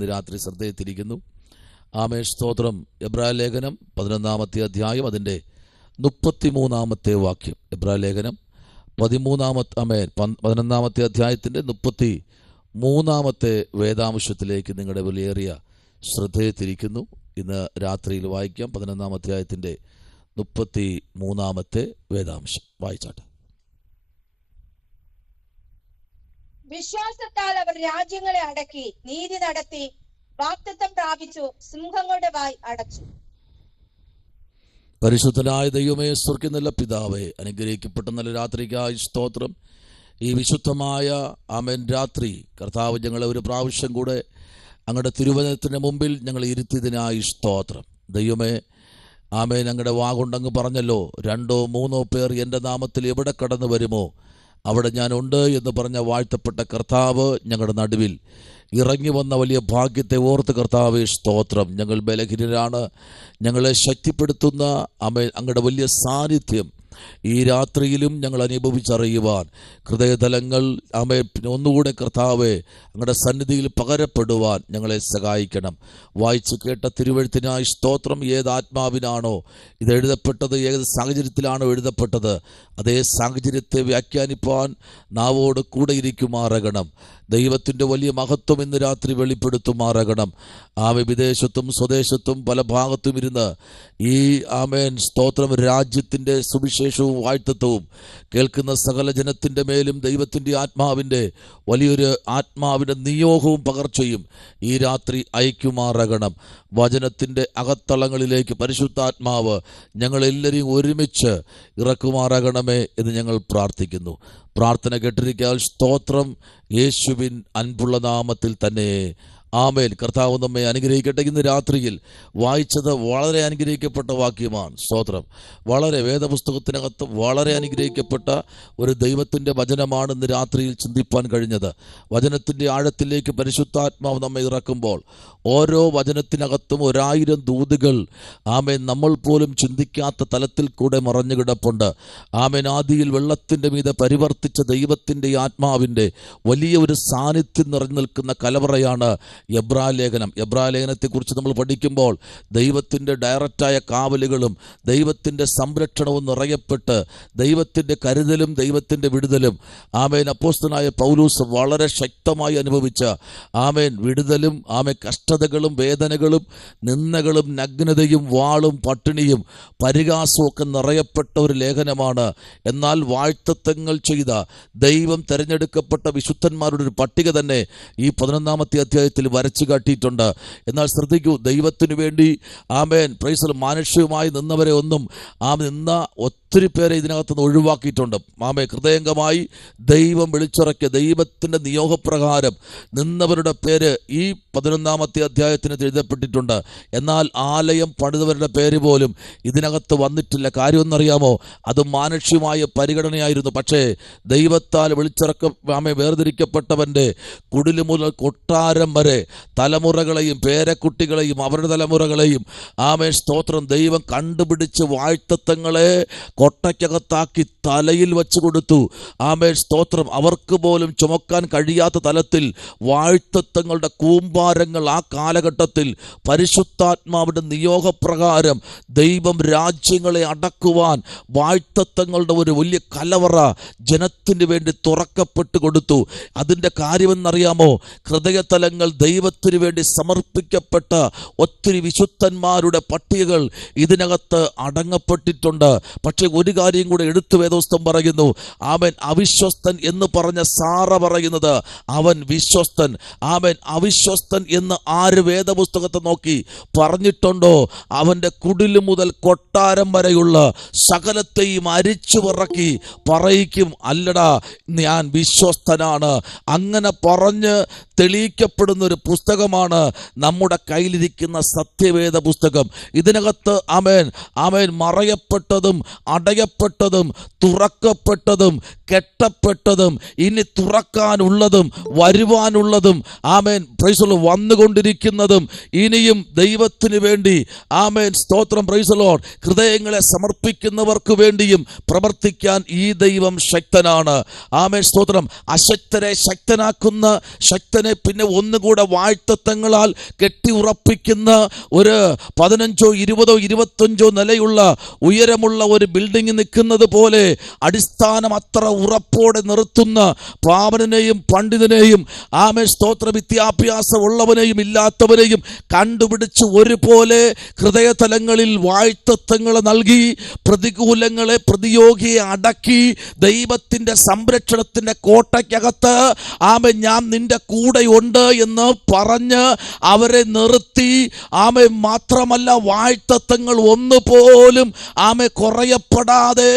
ഇന്ന് രാത്രി ശ്രദ്ധയെത്തിരിക്കുന്നു. ആമേൻ, സ്തോത്രം. എബ്രായ ലേഖനം 11 അധ്യായം അതിൻ്റെ 33 വാക്യം. എബ്രായ ലേഖനം 11 അധ്യായത്തിൻ്റെ 33 വേദാംശത്തിലേക്ക് നിങ്ങളുടെ വിലയേറിയ ശ്രദ്ധയെത്തിരിക്കുന്നു. ഇന്ന് രാത്രിയിൽ വായിക്കാം. 11 അധ്യായത്തിൻ്റെ 33 വേദാംശം വായിച്ചാട്ടെ. വിശ്വാസത്താൽ അവർ രാജ്യങ്ങളെ അടക്കി, നീതി നടത്തി, വാഗ്ദത്തം പ്രാപിച്ചു, സിംഹങ്ങളുടെ വായ് അടച്ചു. പരിശുദ്ധനായ ദൈവമേ, സ്വർഗ്ഗത്തിലുള്ള പിതാവേ, അനുഗ്രഹിക്കപ്പെട്ട നല്ല രാത്രിക്കായി സ്തോത്രം. ഈ വിശുദ്ധമായ ആമേൻ രാത്രി കർത്താവ് ഞങ്ങളെ ഒരു പ്രാവശ്യം കൂടെ അങ്ങയുടെ തിരുവചനത്തിന് മുമ്പിൽ ഞങ്ങൾ ഇരുത്തിയതിനായി സ്തോത്രം. ദൈവമേ, ആമേൻ, അങ്ങയുടെ വാഗുണ്ടങ്ങ് പറഞ്ഞല്ലോ, 2-3 പേർ എൻ്റെ നാമത്തിൽ എവിടെ കടന്നു വരുമോ അവിടെ ഞാനുണ്ട് എന്ന് പറഞ്ഞ വാഴ്ത്തപ്പെട്ട കർത്താവ് ഞങ്ങളുടെ നടുവിൽ ഇറങ്ങി വന്ന വലിയ ഭാഗ്യത്തെ ഓർത്ത് കർത്താവേ സ്തോത്രം. ഞങ്ങൾ ബലഹീനരാണ്. ഞങ്ങളെ ശക്തിപ്പെടുത്തുന്ന അങ്ങയുടെ വലിയ സാന്നിധ്യം ഈ രാത്രിയിലും ഞങ്ങൾ അനുഭവിച്ചറിയുവാൻ ഹൃദയതലങ്ങൾ ഒന്നുകൂടെ കർത്താവേ അങ്ങയുടെ സന്നിധിയിൽ പകരപ്പെടുവാൻ ഞങ്ങളെ സഹായിക്കണം. വായിച്ചു കേട്ട തിരുവെഴുത്തിനായി സ്തോത്രം. ഏത് ആത്മാവിനാണോ ഇത് എഴുതപ്പെട്ടത്, ഏത് സാഹചര്യത്തിലാണോ എഴുതപ്പെട്ടത്, അതേ സാഹചര്യത്തെ വ്യാഖ്യാനിപ്പാൻ നാവോട് കൂടെ ഇരിക്കുമാറാകണം. ദൈവത്തിൻ്റെ വലിയ മഹത്വം ഇന്ന് രാത്രി വെളിപ്പെടുത്തുമാറാകണം. വിദേശത്തും സ്വദേശത്തും പല ഭാഗത്തും ഇരുന്ന് ഈ ആമേൻ സ്തോത്രം രാജ്യത്തിൻ്റെ സുവിശേഷവും വാഴ്ത്തത്വവും കേൾക്കുന്ന സകല ജനത്തിൻ്റെ മേലും ദൈവത്തിൻ്റെ ആത്മാവിൻ്റെ വലിയൊരു ആത്മാവിൻ്റെ നിയോഗവും പകർച്ചയും ഈ രാത്രി അയക്കുമാറാകണം. വചനത്തിൻ്റെ അകത്തളങ്ങളിലേക്ക് പരിശുദ്ധാത്മാവ് ഞങ്ങളെല്ലാവരെയും ഒരുമിച്ച് ഇറക്കുമാറാകണമേ എന്ന് ഞങ്ങൾ പ്രാർത്ഥിക്കുന്നു. പ്രാർത്ഥന കേട്ടിരിക്കാൻ സ്തോത്രം. യേശുവിൻ അൻപുള്ള നാമത്തിൽ തന്നെ ആമേൻ. കർത്താവ് നമ്മെ അനുഗ്രഹിക്കട്ടെ. ഇന്ന് രാത്രിയിൽ വായിച്ചത് വളരെ അനുഗ്രഹിക്കപ്പെട്ട വാക്യമാണ്. സ്തോത്രം. വളരെ വേദപുസ്തകത്തിനകത്ത് വളരെ അനുഗ്രഹിക്കപ്പെട്ട ഒരു ദൈവത്തിൻ്റെ വചനമാണ് ഇന്ന് രാത്രിയിൽ ചിന്തിപ്പാൻ കഴിഞ്ഞത്. വചനത്തിൻ്റെ ആഴത്തിലേക്ക് പരിശുദ്ധാത്മാവ് നമ്മെ ഇറക്കുമ്പോൾ ഓരോ വചനത്തിനകത്തും 1000 ദൂതുകൾ ആമേൻ നമ്മൾ പോലും ചിന്തിക്കാത്ത തലത്തിൽ കൂടെ മറഞ്ഞു കിടപ്പുണ്ട്. ആമേൻ, ആദിയിൽ വെള്ളത്തിൻ്റെ മീതെ പരിവർത്തിച്ച ദൈവത്തിൻ്റെ ആത്മാവിൻ്റെ വലിയ ഒരു സാന്നിധ്യം നിറഞ്ഞു നിൽക്കുന്ന കലവറയാണ് എബ്രായ ലേഖനം. എബ്രായ ലേഖനത്തെക്കുറിച്ച് നമ്മൾ പഠിക്കുമ്പോൾ ദൈവത്തിൻ്റെ ഡയറക്റ്റായ കാവലുകളും ദൈവത്തിൻ്റെ സംരക്ഷണവും നിറയപ്പെട്ട് ദൈവത്തിൻ്റെ കരുതലും ദൈവത്തിൻ്റെ വിടുതലും ആമേൻ അപ്പോസ്തലനായ പൗലോസ് വളരെ ശക്തമായി അനുഭവിച്ച ആമേൻ വിടുതലും കഷ്ടതകളും വേദനകളും നിന്ദകളും നഗ്നതയും വാളും പട്ടിണിയും പരിഹാസവും ഒക്കെ നിറയപ്പെട്ട ഒരു ലേഖനമാണ്. എന്നാൽ വാഴ്ത്തത്വങ്ങൾ ചെയ്ത ദൈവം തിരഞ്ഞെടുക്കപ്പെട്ട വിശുദ്ധന്മാരുടെ ഒരു പട്ടിക തന്നെ ഈ 11 അധ്യായത്തിൽ വരച്ചു കാട്ടിയിട്ടുണ്ട്. എന്നാൽ ശ്രദ്ധിക്കൂ, ദൈവത്തിനു വേണ്ടി ആമേൻ പ്രൈസ് മാനുഷികമായി നിന്നവരെ ഒന്നും നിന്ന ഒത്തിരി പേരെ ഇതിനകത്തുനിന്ന് ഒഴിവാക്കിയിട്ടുണ്ട്. ഹൃദയംഗമായി ദൈവം വിളിച്ചിറക്കിയ ദൈവത്തിൻ്റെ നിയോഗപ്രകാരം നിന്നവരുടെ പേര് ഈ 11 അധ്യായത്തിന് എഴുതപ്പെട്ടിട്ടുണ്ട്. എന്നാൽ ആലയം പണിതവരുടെ പേര് പോലും ഇതിനകത്ത് വന്നിട്ടില്ല. കാര്യമൊന്നറിയാമോ? അത് മാനുഷികമായ പരിഗണനയായിരുന്നു. പക്ഷേ ദൈവത്താൽ വേർതിരിക്കപ്പെട്ടവൻ്റെ കുടില് മുതൽ കൊട്ടാരം വരെ തലമുറകളെയും പേരക്കുട്ടികളെയും അവരുടെ തലമുറകളെയും ആമേൻ സ്തോത്രം ദൈവം കണ്ടുപിടിച്ച് വാഴ്ത്തത്വങ്ങളെ കൊട്ടയ്ക്കകത്താക്കി തലയിൽ വെച്ച് കൊടുത്തു. ആമേൻ സ്തോത്രം. അവർക്ക് പോലും ചുമക്കാൻ കഴിയാത്ത തലത്തിൽ വാഴ്ത്തത്വങ്ങളുടെ കൂമ്പാരങ്ങൾ ആ കാലഘട്ടത്തിൽ പരിശുദ്ധാത്മാവിൻ്റെ നിയോഗപ്രകാരം ദൈവം രാജ്യങ്ങളെ അടക്കുവാൻ വാഴ്ത്തത്വങ്ങളുടെ ഒരു വലിയ കലവറ ജനത്തിന് വേണ്ടി തുറക്കപ്പെട്ടു കൊടുത്തു. അതിൻ്റെ കാര്യമെന്നറിയാമോ? ഹൃദയതലങ്ങൾ ദൈവത്തിന് വേണ്ടി സമർപ്പിക്കപ്പെട്ട ഒത്തിരി വിശുദ്ധന്മാരുടെ പട്ടികകൾ ഇതിനകത്ത് അടങ്ങപ്പെട്ടിട്ടുണ്ട്. പക്ഷെ ഒരു കാര്യം കൂടെ എടുത്തു വേദോസ്തം പറയുന്നു. അവൻ അവിശ്വസ്തൻ എന്ന് പറഞ്ഞ സാറ പറയുന്നത് അവൻ വിശ്വസ്തൻ. അവൻ അവിശ്വസ്തൻ എന്ന് ആര് വേദപുസ്തകത്തെ നോക്കി പറഞ്ഞിട്ടുണ്ടോ? അവൻ്റെ കുടില് മുതൽ കൊട്ടാരം വരെയുള്ള സകലത്തെയും അരിച്ചു പറക്കി പറയിക്കും, അല്ലടാ ഞാൻ വിശ്വസ്തനാണ്. അങ്ങനെ പറഞ്ഞ് തെളിയിക്കപ്പെടുന്ന ഒരു പുസ്തകമാണ് നമ്മുടെ കയ്യിലിരിക്കുന്ന സത്യവേദ പുസ്തകം. ഇതിനകത്ത് ആമേൻ മറയപ്പെട്ടതും അടയപ്പെട്ടതും തുറക്കപ്പെട്ടതും കെട്ടപ്പെട്ടതും ഇനി തുറക്കാനുള്ളതും വരുവാനുള്ളതും ആമേൻ പ്രൈസ് ദി ലോർഡ് വന്നുകൊണ്ടിരിക്കുന്നതും ഇനിയും ദൈവത്തിന് വേണ്ടി ആമേൻ സ്തോത്രം പ്രൈസ് ദി ലോർഡ് ഹൃദയങ്ങളെ സമർപ്പിക്കുന്നവർക്ക് വേണ്ടിയും പ്രവർത്തിക്കാൻ ഈ ദൈവം ശക്തനാണ്. ആമേൻ സ്തോത്രം. അശക്തരെ ശക്തനാക്കുന്ന, ശക്തനെ പിന്നെ ഒന്നുകൂടെ വാഴ്ത്തത്വങ്ങളാൽ കെട്ടി ഉറപ്പിക്കുന്ന ഒരു 15, 20, 25 നിലയുള്ള ഉയരമുള്ള ഒരു ബിൽഡിംഗ് നിൽക്കുന്നത് പോലെ അടിസ്ഥാനം അത്ര ഉറപ്പോടെ നിർത്തുന്ന പാവനനെയും പണ്ഡിതനെയും ആമേൻ സ്തോത്ര വിദ്യാഭ്യാസം ഉള്ളവനെയും ഇല്ലാത്തവനെയും കണ്ടുപിടിച്ച് ഒരുപോലെ ഹൃദയതലങ്ങളിൽ വാഴ്ത്തത്വങ്ങൾ നൽകി പ്രതികൂലങ്ങളെ പ്രതിയോഗിയെ അടക്കി ദൈവത്തിൻ്റെ സംരക്ഷണത്തിൻ്റെ കോട്ടയ്ക്കകത്ത് ആമേൻ ഞാൻ നിന്റെ കൂടെയുണ്ട് എന്ന് പറഞ്ഞ് അവരെ നിർത്തി ആമേ മാത്രമല്ല വാഴ്ത്തത്വങ്ങൾ ഒന്നുപോലും ആമേ കുറയപ്പെടാതെ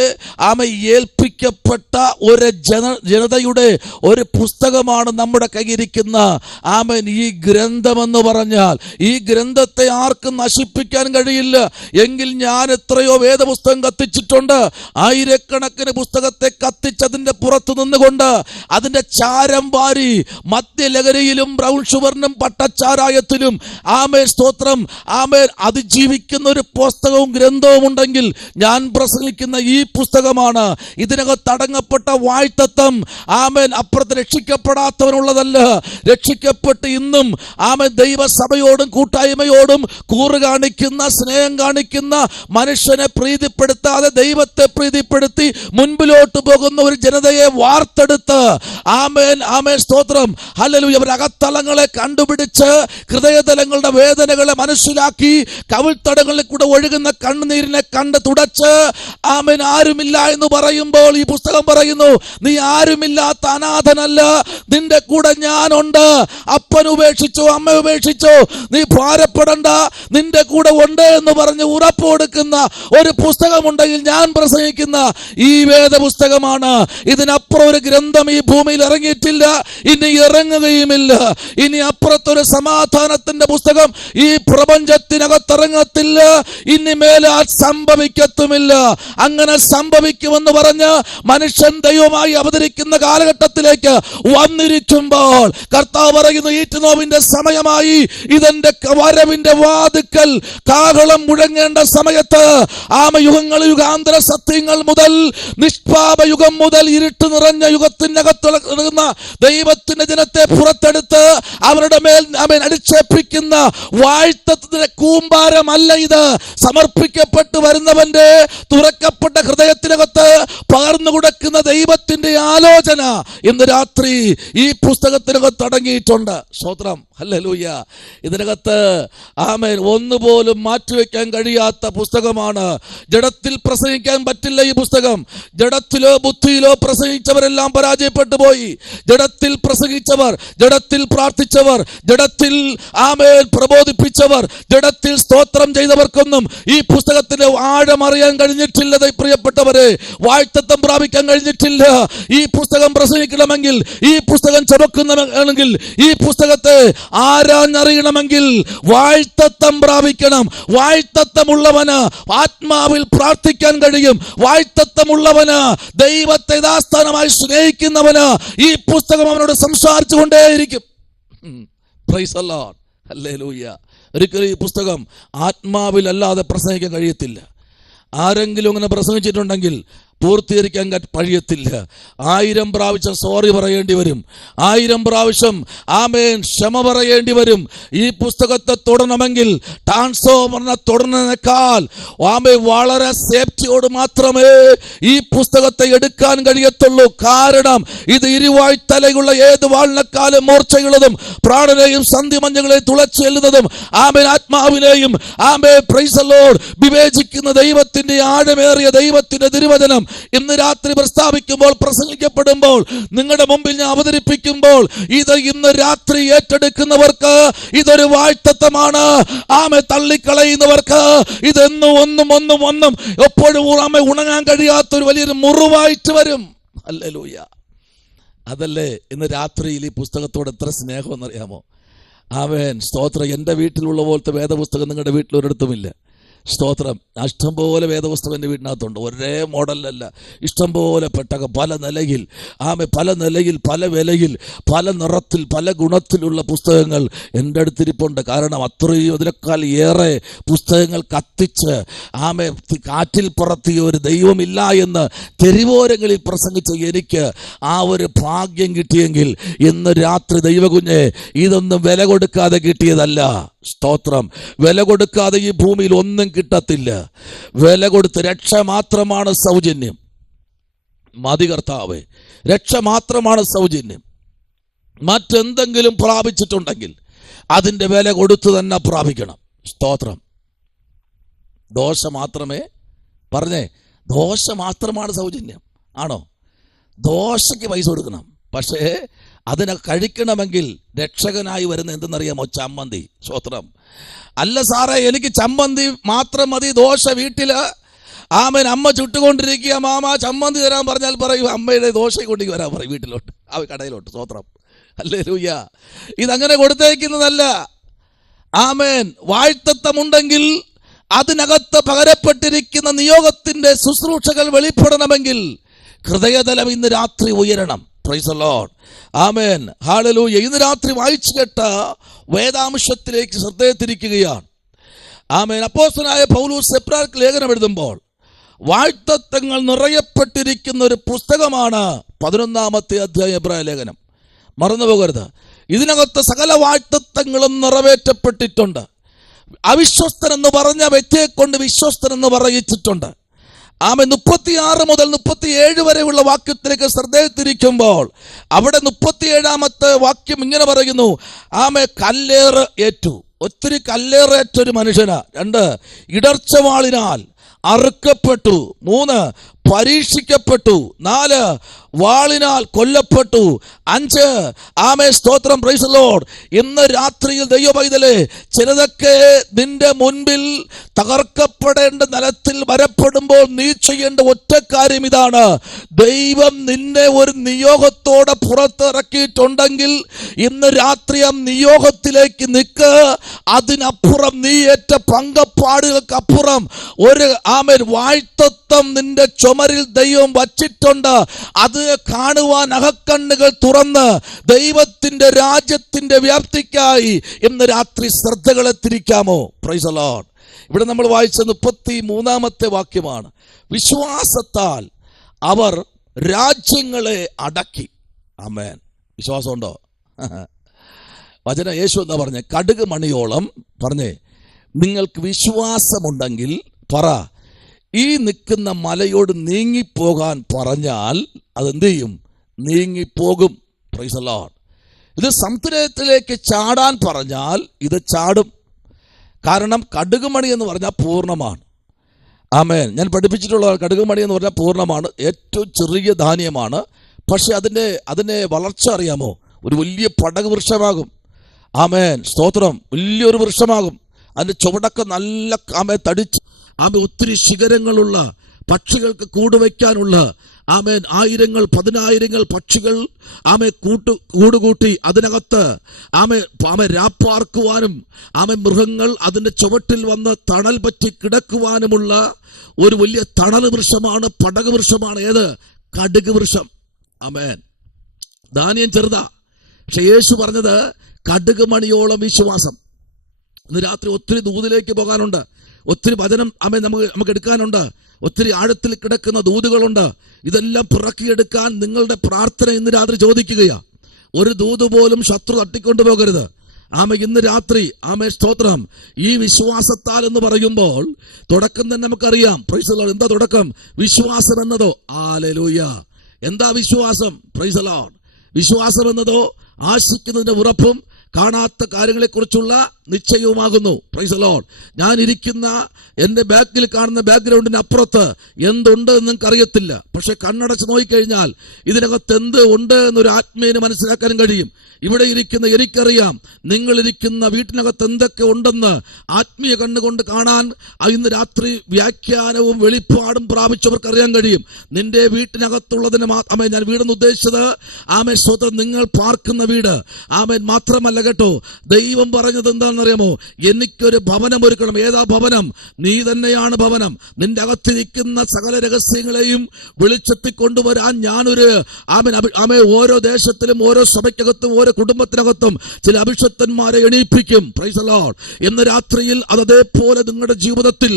ആമേ ഏൽപ്പിക്കപ്പെട്ട ഒരു ജനതയുടെ ഒരു പുസ്തകമാണ് നമ്മുടെ കയ്യിരിക്കുന്ന ആമേൻ ഈ ഗ്രന്ഥമെന്ന് പറഞ്ഞാൽ. ഈ ഗ്രന്ഥത്തെ ആർക്കും നശിപ്പിക്കാൻ കഴിയില്ല. എങ്കിൽ ഞാൻ എത്രയോ വേദപുസ്തകം കത്തിച്ചിട്ടുണ്ട്. ആയിരക്കണക്കിന് പുസ്തകത്തെ കത്തിച്ചതിൻ്റെ പുറത്ത് നിന്നുകൊണ്ട് അതിൻ്റെ ചാരം വാരി മദ്യലഹരിയിലും ബ്രൗൺ ഷുഗറിനും പട്ടച്ചാരായത്തിലും ആമേൻ സ്തോത്രം ആമേൻ അതിജീവിക്കുന്ന ഒരു പുസ്തകവും ഗ്രന്ഥവും ഉണ്ടെങ്കിൽ ഞാൻ പ്രസംഗിക്കുന്ന ഈ പുസ്തകമാണ്. ഇതിനകത്ത് അടങ്ങപ്പെട്ട വാഴ്ത്തത്വം ആമേൻ അപ്പുറത്ത് രക്ഷിക്കപ്പെടാത്തവനുള്ളതല്ല. രക്ഷിക്കപ്പെട്ട് ഇന്നും ആമേൻ ദൈവസഭയോടും കൂട്ടായ്മയോടും കൂറ് കാണിക്കുന്ന, സ്നേഹം കാണിക്കുന്ന, മനുഷ്യനെ പ്രീതിപ്പെടുത്താതെ ദൈവത്തെ പ്രീതിപ്പെടുത്തി മുൻപിലോട്ട് പോകുന്ന ഒരു ജനതയെ വാർത്തെടുത്ത് ആമേൻ ആമേൻ സ്തോത്രം ഹല്ലേലൂയ അവരകത്തളങ്ങളെ കണ്ടുപിടിച്ച് ഹൃദയതലങ്ങളുടെ വേദനകളെ മനസ്സിലാക്കി കവിൾത്തടങ്ങളിൽ കൂടെ ഒഴുകുന്ന കണ്ണുനീരിനെ കണ്ട് തുടച്ച് ആമേൻ ആരുമില്ല എന്ന് പറയുമ്പോൾ ഈ പുസ്തകം പറയുന്നു, നീ ആരുമില്ലാത്ത അനാഥനല്ല, നിന്റെ കൂടെ ഞാനുണ്ട്. അപ്പൻ ഉപേക്ഷിച്ചോ അമ്മ ഉപേക്ഷിച്ചോ നീ ഭാരപ്പെടണ്ട, നിന്റെ കൂടെ ഉണ്ട് എന്ന് പറഞ്ഞ് ഉറപ്പ് കൊടുക്കുന്ന ഒരു പുസ്തകമുണ്ടെങ്കിൽ ഞാൻ പ്രസംഗിക്കുന്ന ഈ വേദപുസ്തകമാണ്. ഇതിനപ്പുറം ഒരു ഗ്രന്ഥം ഈ ഭൂമിയിൽ ഇറങ്ങിയിട്ടില്ല, ഇനി ഇറങ്ങുകയുമില്ല. ഇനി അപ്പുറത്തൊരു സമാധാനത്തിന്റെ പുസ്തകം ഈ പ്രപഞ്ചത്തിനകത്തിറങ്ങത്തില്ല, ഇനി മേലെ സംഭവിക്കത്തുമില്ല. അങ്ങനെ സംഭവിക്കുമെന്ന് പറഞ്ഞ് മനുഷ്യൻ ദൈവമായി അവതരിക്കുന്ന കാലഘട്ടത്തിലേക്ക് വന്നിരിക്കുമ്പോൾ കർത്താവ് പറയുന്നു, ഈറ്റുനോവിന്റെ സമയമായി, ഇതെന്റെ വരവിന്റെ വാതിക്കൽ കാഹളം മുഴങ്ങേണ്ട സമയത്ത് ആമയുഗങ്ങൾ യുഗാന്തര സത്യങ്ങൾ മുതൽ നിഷ്പാപയുഗം മുതൽ ഇരുട്ട് നിറഞ്ഞ യുഗത്തിനകത്തുള്ള ദൈവത്തിന്റെ ജനത്തെ പുറത്തെടുത്ത് അവരുടെ മേൽ അവൻ അടിച്ചേൽപ്പിക്കുന്ന വാഴ്ത്തത്തിന്റെ കൂമ്പാരമല്ല ഇത്. സമർപ്പിക്കപ്പെട്ടു വരുന്നവന്റെ തുറക്കപ്പെട്ട ഹൃദയത്തിനകത്ത് പകർന്നു കൊടുക്കുന്ന ദൈവത്തിന്റെ ആലോചന ഇന്ന് രാത്രി ഈ പുസ്തകത്തിനകത്ത് അടങ്ങിയിട്ടുണ്ട്. സ്തോത്രം ഹല്ലേലൂയ. ഇതിനകത്ത് ആമേൻ ഒന്നുപോലും മാറ്റിവെക്കാൻ കഴിയാത്ത പുസ്തകമാണ്. ജഡത്തിൽ പ്രസംഗിക്കാൻ പറ്റില്ല ഈ പുസ്തകം. ജഡത്തിലോ ബുദ്ധിയിലോ പ്രസംഗിച്ചവരെല്ലാം പരാജയപ്പെട്ടു പോയി. ജഡത്തിൽ പ്രസംഗിച്ചവർ, ജഡത്തിൽ പ്രാർത്ഥിച്ചവർ, ജഡത്തിൽ ആമേൻ പ്രബോധിപ്പിച്ചവർ, ജഡത്തിൽ സ്തോത്രം ചെയ്തവർക്കൊന്നും ഈ പുസ്തകത്തിന്റെ ആഴം അറിയാൻ കഴിഞ്ഞിട്ടില്ല. പ്രിയപ്പെട്ടവരെ, വാഴ്ത്തത്വം പ്രാപിക്കാൻ കഴിഞ്ഞിട്ടില്ല. ഈ പുസ്തകം പ്രസംഗിക്കണമെങ്കിൽ, ഈ പുസ്തകം ചുമക്കണമെങ്കിൽ, ഈ പുസ്തകത്തെ ആരാഞ്ഞറിയണമെങ്കിൽ വാഴ്ത്തത്വം പ്രാപിക്കണം. വാഴ്ത്തത്വമുള്ളവന് ആത്മാവിൽ പ്രാർത്ഥിക്കാൻ കഴിയും. വാഴ്ത്തത്വമുള്ളവന് ദൈവത്തെ യഥാസ്ഥാനമായി സ്നേഹിക്കുന്നവന് ഈ പുസ്തകം അവനോട് സംസാരിച്ചു കൊണ്ടേയിരിക്കും. Price the Lord hallelujah. ഒരിക്കലും ഈ പുസ്തകം ആത്മാവിൽ അല്ലാതെ പ്രസംഗിക്കാൻ കഴിയത്തില്ല. ആരെങ്കിലും അങ്ങനെ പ്രസംഗിച്ചിട്ടുണ്ടെങ്കിൽ പൂർത്തീകരിക്കാൻ കഴിയത്തില്ല. 1000 പ്രാവശ്യം സോറി പറയേണ്ടി വരും. 1000 പ്രാവശ്യം ആമേൻ ക്ഷമ പറയേണ്ടി വരും. ഈ പുസ്തകത്തെ തൊടണമെങ്കിൽ ട്രാൻസ്ഫോമറിനെ തൊടുന്നതിനേക്കാൾ ആമേൻ വളരെ സേഫ്റ്റിയോട് മാത്രമേ ഈ പുസ്തകത്തെ എടുക്കാൻ കഴിയത്തുള്ളൂ. കാരണം ഇത് ഇരുവായ്ത്തലയുള്ള ഏത് വാളിനെക്കാളും മൂർച്ചയുള്ളതും പ്രാണനെയും സന്ധിമഞ്ഞകളെയും തുളച്ചെല്ലുന്നതും ആമേൻ ആത്മാവിനെയും ആമേൻ പ്രൈസ് ദി ലോർഡ് വിവേചിക്കുന്ന ദൈവത്തിന്റെ ആഴമേറിയ ദൈവത്തിന്റെ തിരുവചനം ഇന്ന് രാത്രി പ്രസ്താവിക്കുമ്പോൾ, പ്രസംഗിക്കപ്പെടുമ്പോൾ, നിങ്ങളുടെ മുമ്പിൽ ഞാൻ അവതരിപ്പിക്കുമ്പോൾ, ഇത് ഇന്ന് രാത്രി ഏറ്റെടുക്കുന്നവർക്ക് ഇതൊരു വാഴ്ത്തത്വമാണ്. ആമെ തള്ളിക്കളയുന്നവർക്ക് ഇതെന്നും ഒന്നും എപ്പോഴും ആമെ ഉണങ്ങാൻ കഴിയാത്തൊരു വലിയൊരു മുറിവായിട്ട് വരും. ഹല്ലേലൂയ. അതല്ലേ ഇന്ന് രാത്രിയിൽ ഈ പുസ്തകത്തോട് എത്ര സ്നേഹമെന്നറിയാമോ? ആമേൻ സ്തോത്രം. എൻ്റെ വീട്ടിലുള്ള പോലത്തെ വേദപുസ്തകം നിങ്ങളുടെ വീട്ടിൽ ഒരിടത്തുമില്ല. സ്തോത്രം. ഇഷ്ടംപോലെ വേദപുസ്തകം എൻ്റെ വീട്ടിനകത്തുണ്ട്. ഒരേ മോഡലല്ല, ഇഷ്ടംപോലെ പെട്ടകം, പല നിലയിൽ, പല നിലയിൽ, പല വിലയിൽ, പല നിറത്തിൽ, പല ഗുണത്തിലുള്ള പുസ്തകങ്ങൾ എൻ്റെ അടുത്തിരിപ്പുണ്ട്. കാരണം അത്രയും അതിനേക്കാൾ ഏറെ പുസ്തകങ്ങൾ കത്തിച്ച് കാറ്റിൽ പറത്തിയ ഒരു ദൈവമില്ല എന്ന് തെരുവോരങ്ങളിൽ പ്രസംഗിച്ച എനിക്ക് ആ ഒരു ഭാഗ്യം കിട്ടിയെങ്കിൽ ഇന്ന് രാത്രി ദൈവകുഞ്ഞെ, ഇതൊന്നും വില കൊടുക്കാതെ കിട്ടിയതല്ല. സ്തോത്രം. വില കൊടുക്കാതെ ഈ ഭൂമിയിൽ ഒന്നും കിട്ടത്തില്ല. വില കൊടുത്ത് രക്ഷ മാത്രമാണ് സൗജന്യം. മതി കർത്താവേ, രക്ഷ മാത്രമാണ് സൗജന്യം. മറ്റെന്തെങ്കിലും പ്രാപിച്ചിട്ടുണ്ടെങ്കിൽ അതിൻ്റെ വില കൊടുത്തു തന്നെ പ്രാപിക്കണം. സ്തോത്രം. ദോശ മാത്രമേ ദോശ മാത്രമാണ് സൗജന്യം ആണോ? ദോശയ്ക്ക് പൈസ കൊടുക്കണം. പക്ഷേ അതിനെ കഴിക്കണമെങ്കിൽ രക്ഷകനായി വരുന്ന എന്തെന്നറിയാമോ? ചമ്മന്തി. സ്തോത്രം. അല്ല സാറേ, എനിക്ക് ചമ്മന്തി മാത്രം മതി. ദോശ വീട്ടില് അമ്മ ചുട്ടുകൊണ്ടിരിക്കുക, മാമ ചമ്മന്തി തരാൻ പറഞ്ഞാൽ പറയും അമ്മയുടെ ദോശ കൊണ്ടേക്ക് വരാൻ പറയും വീട്ടിലോട്ട്, കടയിലോട്ട്. സ്തോത്രം. ഹല്ലേലൂയ. ഇതങ്ങനെ കൊടുത്തേക്കുന്നതല്ല. വാഴ്ത്തത്വമുണ്ടെങ്കിൽ അതിനകത്ത് പകരപ്പെട്ടിരിക്കുന്ന നിയോഗത്തിന്റെ ശുശ്രൂഷകൾ വെളിപ്പെടണമെങ്കിൽ ഹൃദയതലം ഇന്ന് രാത്രി ഉയരണം. Praise the Lord. ആമേൻ. ഹല്ലേലൂയ. ഇന്ന് രാത്രി വായിച്ചു കേട്ട വേദാംശത്തിലേക്ക് ശ്രദ്ധയെ തിരിക്കുകയാണ്. ആമേൻ. അപ്പോസ്തലനായ പൗലോസ് എബ്രായർക്ക് ലേഖനം എഴുതുമ്പോൾ വാഴ്ത്തത്വങ്ങൾ നിറയപ്പെട്ടിരിക്കുന്ന ഒരു പുസ്തകമാണ് 11-ാമത്തെ അധ്യായം എബ്രായ ലേഖനം. മറന്നു പോകരുത്. ഇതിനകത്ത് സകല വാഴ്ത്തത്വങ്ങളും നിറവേറ്റപ്പെട്ടിട്ടുണ്ട്. അവിശ്വസ്തനെന്ന് പറഞ്ഞ വ്യക്തിയെ കൊണ്ട് വിശ്വസ്തനെന്ന് പറയിച്ചിട്ടുണ്ട്. 36 മുതൽ 37 വരെയുള്ള വാക്യത്തിലേക്ക് ശ്രദ്ധയിത്തിരിക്കുമ്പോൾ അവിടെ 37-ാമത്തെ വാക്യം ഇങ്ങനെ പറയുന്നു: കല്ലേറ് ഏറ്റു. ഒത്തിരി കല്ലേറേറ്റൊരു മനുഷ്യന്. 2 ഇടർച്ചവാളിനാൽ അറുക്കപ്പെട്ടു. 3 പരീക്ഷിക്കപ്പെട്ടു. 4 വാളിനാൽ കൊല്ലപ്പെട്ടു. 5 സ്തോത്രം. Praise the Lord. ഇന്ന് രാത്രിയിൽ ദൈവപൈതലേ, ചിലതൊക്കെ നിന്റെ മുൻപിൽ തകർക്കപ്പെടേണ്ട നിലത്തിൽ വരപ്പെടുമ്പോൾ നീ ചെയ്യേണ്ട ഒറ്റ കാര്യം ഇതാണ്: ദൈവം നിന്നെ ഒരു നിയോഗത്തോടെ പുറത്തിറക്കിയിട്ടുണ്ടെങ്കിൽ ഇന്ന് രാത്രി ആ നിയോഗത്തിലേക്ക് നിൽക്ക്. അതിനപ്പുറം നീ ഏറ്റ പങ്കപ്പാടുകൾക്കപ്പുറം ഒരു വാഴ്ത്തത്വം നിന്റെ ചുമരിൽ ദൈവം വച്ചിട്ടുണ്ട്. അത് കാണുവാൻ അകക്കണ്ണുകൾ തുറന്ന് ദൈവത്തിന്റെ രാജ്യത്തിന്റെ വ്യാപ്തിക്കായി ഇന്ന് രാത്രി ശ്രദ്ധകളെ തിരിക്കാമോ? Praise the Lord. ഇവിടെ നമ്മൾ വായിച്ച 33-ാമത്തെ വാക്യമാണ്: വിശ്വാസത്താൽ അവർ രാജ്യങ്ങളെ അടക്കി. ആമേൻ. വിശ്വാസമുണ്ടോ? വചനം യേശു എന്താ പറഞ്ഞേ? കടുക് മണിയോളം പറഞ്ഞേ, നിങ്ങൾക്ക് വിശ്വാസമുണ്ടെങ്കിൽ പറ, ഈ നിൽക്കുന്ന മലയോട് നീങ്ങിപ്പോകാൻ പറഞ്ഞാൽ അതെന്ത് ചെയ്യും? നീങ്ങിപ്പോകും. Praise the Lord. ഇത് സമുദ്രത്തിലേക്ക് ചാടാൻ പറഞ്ഞാൽ ഇത് ചാടും. കാരണം കടുകുമണി എന്ന് പറഞ്ഞാൽ പൂർണ്ണമാണ്. ആമേൻ. ഞാൻ പഠിപ്പിച്ചിട്ടുള്ള കടുകുമണി എന്ന് പറഞ്ഞാൽ പൂർണ്ണമാണ്. ഏറ്റവും ചെറിയ ധാന്യമാണ്. പക്ഷെ അതിൻ്റെ വളർച്ച അറിയാമോ? ഒരു വലിയ പടക് വൃക്ഷമാകും. ആമേൻ. സ്തോത്രം. വലിയൊരു വൃക്ഷമാകും. അതിൻ്റെ ചുവടൊക്കെ നല്ല തടിച്ച് ഒത്തിരി ശിഖരങ്ങളുള്ള, പക്ഷികൾക്ക് കൂടുവയ്ക്കാനുള്ള, ആയിരങ്ങൾ 10,000 പക്ഷികൾ കൂടുകൂട്ടി അതിനകത്ത് രാപ്പാർക്കുവാനും മൃഗങ്ങൾ അതിന്റെ ചുവട്ടിൽ വന്ന് തണൽ പറ്റി കിടക്കുവാനുമുള്ള ഒരു വലിയ തണൽ വൃക്ഷമാണ്, പടക് വൃക്ഷമാണ്. ഏത്? കടുക് വൃക്ഷം. ആമേൻ. ധാന്യം ചെറുതാ, പക്ഷെ യേശു പറഞ്ഞത് കടുക് മണിയോളം വിശ്വാസം. ഇന്ന് രാത്രി ഒത്തിരി ദൂതിലേക്ക് പോകാനുണ്ട്. ഒത്തിരി വചനം നമുക്ക് എടുക്കാനുണ്ട്. ഒത്തിരി ആഴത്തിൽ കിടക്കുന്ന ദൂതുകളുണ്ട്. ഇതെല്ലാം പിറക്കിയെടുക്കാൻ നിങ്ങളുടെ പ്രാർത്ഥന ഇന്ന് രാത്രി ചോദിക്കുകയാ. ഒരു ദൂത് പോലും ശത്രു തട്ടിക്കൊണ്ടു പോകരുത്. ഇന്ന് രാത്രി സ്തോത്രം. ഈ വിശ്വാസത്താൽ എന്ന് പറയുമ്പോൾ തുടക്കം തന്നെ നമുക്കറിയാം. Price the Lord. എന്താ തുടക്കം? വിശ്വാസം എന്നതോ? ഹല്ലേലൂയ. എന്താ വിശ്വാസം? Price the Lord. വിശ്വാസം എന്നതോ ആശിക്കുന്നതിന്റെ ഉറപ്പും കാണാത്ത കാര്യങ്ങളെക്കുറിച്ചുള്ള നിശ്ചയവുമാകുന്നു. Price the Lord. ഞാൻ ഇരിക്കുന്ന എൻ്റെ ബാക്കിൽ കാണുന്ന ബാക്ക്ഗ്രൗണ്ടിന് അപ്പുറത്ത് എന്തുണ്ട് എന്ന് നിങ്ങൾക്ക് അറിയത്തില്ല. പക്ഷെ കണ്ണടച്ച് നോക്കിക്കഴിഞ്ഞാൽ ഇതിനകത്ത് എന്ത് ഉണ്ട് എന്നൊരു ആത്മീയന് മനസ്സിലാക്കാനും കഴിയും. ഇവിടെ ഇരിക്കുന്ന എനിക്കറിയാം, നിങ്ങളിരിക്കുന്ന വീട്ടിനകത്ത് എന്തൊക്കെ ഉണ്ടെന്ന് ആത്മീയ കണ്ണുകൊണ്ട് കാണാൻ ഇന്ന് രാത്രി വ്യാഖ്യാനവും വെളിപ്പാടും പ്രാപിച്ചവർക്ക് അറിയാൻ കഴിയും. നിന്റെ വീട്ടിനകത്തുള്ളതിന് ആമേൻ ഞാൻ വീടെന്ന് ഉദ്ദേശിച്ചത് ആമേൻ സ്വതന്ത്രം നിങ്ങൾ പാർക്കുന്ന വീട്. ആമേൻ മാത്രമല്ല കേട്ടോ, ദൈവം പറഞ്ഞത് എന്താണെന്നറിയാമോ? എനിക്കൊരു ഭവനം ഒരുക്കണം. ഏതാ ഭവനം? നീ തന്നെയാണ് ഭവനം. നിന്റെ അകത്തിരിക്കുന്ന സകല രഹസ്യങ്ങളെയും വെളിച്ചത്തിൽ കൊണ്ടുവരാൻ ഞാനൊരു ആമേൻ ഓരോ ദേശത്തിലും ഓരോ സഭയ്ക്കകത്തും ഓരോ കുടുംബത്തിനകത്തും ചില അഭിഷക്തന്മാരെ എണീപ്പിക്കും. Praise the Lord. ഇന്ന് രാത്രിയിൽ അതേപോലെ നിങ്ങളുടെ ജീവിതത്തിൽ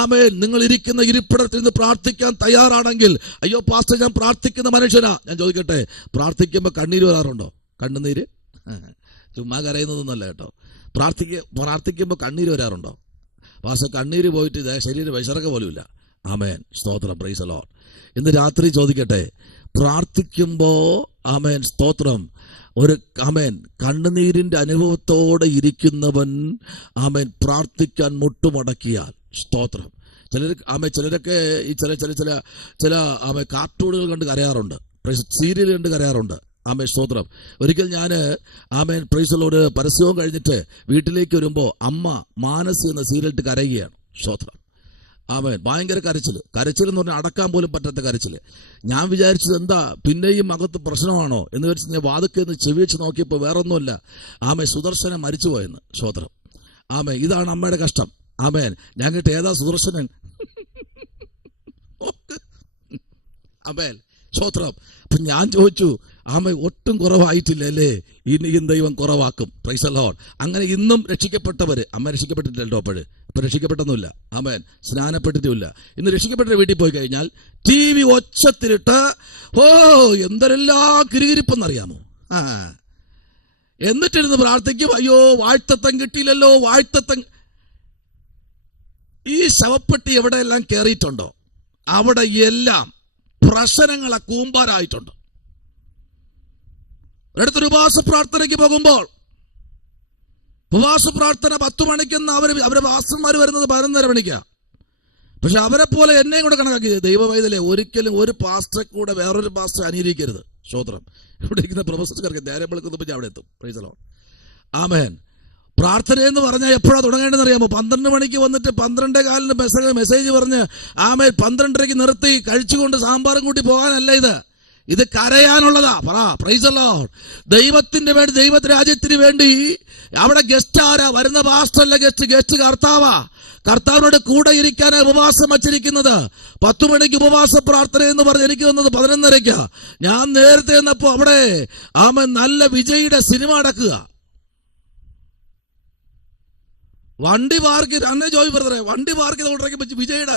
ആമേൻ നിങ്ങൾ ഇരിക്കുന്ന ഇരിപ്പിടത്തിൽ നിന്ന് പ്രാർത്ഥിക്കാൻ തയ്യാറാണെങ്കിൽ, അയ്യോ പാസ്റ്റർ ഞാൻ പ്രാർത്ഥിക്കുന്ന മനുഷ്യനാ, ഞാൻ ചോദിക്കട്ടെ, പ്രാർത്ഥിക്കുമ്പോൾ കണ്ണീര് വരാറുണ്ടോ? കണ്ണുനീര് ചുമ്മാ കരയുന്നതൊന്നുമല്ല കേട്ടോ. പ്രാർത്ഥിക്കുമ്പോൾ കണ്ണീര് വരാറുണ്ടോ? പാസ്റ്റർ കണ്ണീര് പോയിട്ട് ശരീരം വിശറക്ക പോലുമില്ല. ആമേൻ, സ്തോത്രം, പ്രൈസ് ദി ലോർഡ്. ഇന്ന് രാത്രി ചോദിക്കട്ടെ, പ്രാർത്ഥിക്കുമ്പോ ആമേൻ സ്തോത്രം ഒരു ആമേൻ കണ്ണുനീരിന്റെ അനുഭവത്തോടെ ഇരിക്കുന്നവൻ ആമേൻ പ്രാർത്ഥിക്കാൻ മുട്ടുമടക്കിയാൽ സ്തോത്രം. ചിലരൊക്കെ ഈ ചില ആമേൻ കാർട്ടൂണുകൾ കണ്ട് കരയാറുണ്ട്, സീരിയൽ കണ്ട് കരയാറുണ്ട്. ആമേൻ സ്തോത്രം. ഒരിക്കൽ ഞാൻ ആമേൻ പ്രൈസലോട് പരസ്യവും കഴിഞ്ഞിട്ട് വീട്ടിലേക്ക് വരുമ്പോൾ അമ്മ മാനസ് എന്ന സീരിയലിട്ട് കരയുകയാണ്. സ്തോത്രം. ആമേൻ. ഭയങ്കര കരച്ചിൽ എന്ന് പറഞ്ഞാൽ അടക്കാൻ പോലും പറ്റാത്ത കരച്ചിൽ. ഞാൻ വിചാരിച്ചത് എന്താ പിന്നെയും അകത്ത് പ്രശ്നമാണോ എന്ന് വിചാരിച്ച് ഞാൻ വാതുക്കെ നിന്ന് ചെവി വെച്ച് നോക്കിയപ്പോൾ വേറൊന്നുമില്ല, ആമേൻ സുദർശനൻ മരിച്ചുപോയെന്ന്. സ്തോത്രം. ആമേൻ. ഇതാണ് അമ്മയുടെ കഷ്ടം. ആമേൻ. ഞാൻ കേട്ട് ഏതാ സുദർശനൻ? ആമേൻ സ്തോത്രം. അപ്പൊ ഞാൻ ചോദിച്ചു, ആമേൻ ഒട്ടും കുറവായിട്ടില്ല അല്ലേ? ഇനിയും ദൈവം കുറവാക്കും. Price the Lord. അങ്ങനെ ഇന്നും രക്ഷിക്കപ്പെട്ടവര്, അമ്മ രക്ഷിക്കപ്പെട്ടിട്ടില്ലല്ലോ അപ്പൊ രക്ഷിക്കപ്പെട്ടൊന്നുമില്ല. ആമേൻ. സ്നാനപ്പെട്ടിട്ടുമില്ല. ഇന്ന് രക്ഷിക്കപ്പെട്ട വീട്ടിൽ പോയി കഴിഞ്ഞാൽ TV ഒച്ചത്തിലിട്ട് എന്തെല്ലാം കിരികിരിപ്പെന്നറിയാമോ? എന്നിട്ടിരുന്ന് പ്രാർത്ഥിക്കും, അയ്യോ വാഴ്ത്തത്തം കിട്ടിയില്ലല്ലോ, വാഴ്ത്തത്തം. ഈ ശവപ്പെട്ടി എവിടെയെല്ലാം കയറിയിട്ടുണ്ടോ അവിടെ എല്ലാം പ്രശ്നങ്ങളെ കൂമ്പാരായിട്ടുണ്ട്. അടുത്തൊരു ഉപവാസ പ്രാർത്ഥനയ്ക്ക് പോകുമ്പോൾ ഉപവാസ പ്രാർത്ഥന 10 മണിക്കെന്ന് അവരെ പാസ്റ്റർമാർ വരുന്നത് 11:30 മണിക്കാ. പക്ഷെ അവരെ പോലെ എന്നെയും കൂടെ കണക്കാക്കി. ദൈവവൈതലേ, ഒരിക്കലും ഒരു പാസ്റ്ററെ കൂടെ വേറൊരു പാസ്റ്റർ അനുകരിക്കരുത്. സ്തോത്രം. ഇവിടെ ഇരിക്കുന്ന പ്രൊഫസർക്കാർക്ക് നേരം വെളുക്കുന്നപ്പോൾ അവിടെ എത്തും. Praise the Lord. ആമേൻ. പ്രാർത്ഥന എന്ന് പറഞ്ഞാൽ എപ്പോഴാണ് തുടങ്ങേണ്ടതെന്ന് അറിയാമോ? 12 മണിക്ക് വന്നിട്ട് 12:15 മെസ്സേജ് പറഞ്ഞ് ആമേൻ 12:30 നിർത്തി കഴിച്ചുകൊണ്ട് സാമ്പാറും കൂട്ടി പോകാനല്ല ഇത് കരയാനുള്ളതാ. Price the Lord. ദൈവത്തിന്റെ വേണ്ടി, ദൈവരാജ്യത്തിന് വേണ്ടി. അവിടെ ഗസ്റ്റ് ആരാ? വരുന്ന പാസ്റ്ററല്ല ഗസ്റ്റ് കർത്താവാ. കർത്താവിനോട് കൂടെ ഇരിക്കാനാണ് ഉപവാസം വച്ചിരിക്കുന്നത്. 10 മണിക്ക് ഉപവാസ പ്രാർത്ഥന എന്ന് പറഞ്ഞ് എനിക്ക് വന്നത് 11:30. ഞാൻ നേരത്തെ വന്നപ്പോ അവിടെ ആമേൻ നല്ല വിജയുടെ സിനിമ അടക്കുക. വണ്ടി പാർക്ക് അന്നേ ജോയി ബ്രദറെ, വണ്ടി പാർക്ക് ചെയ്ത് വെച്ച് വിജയുടെ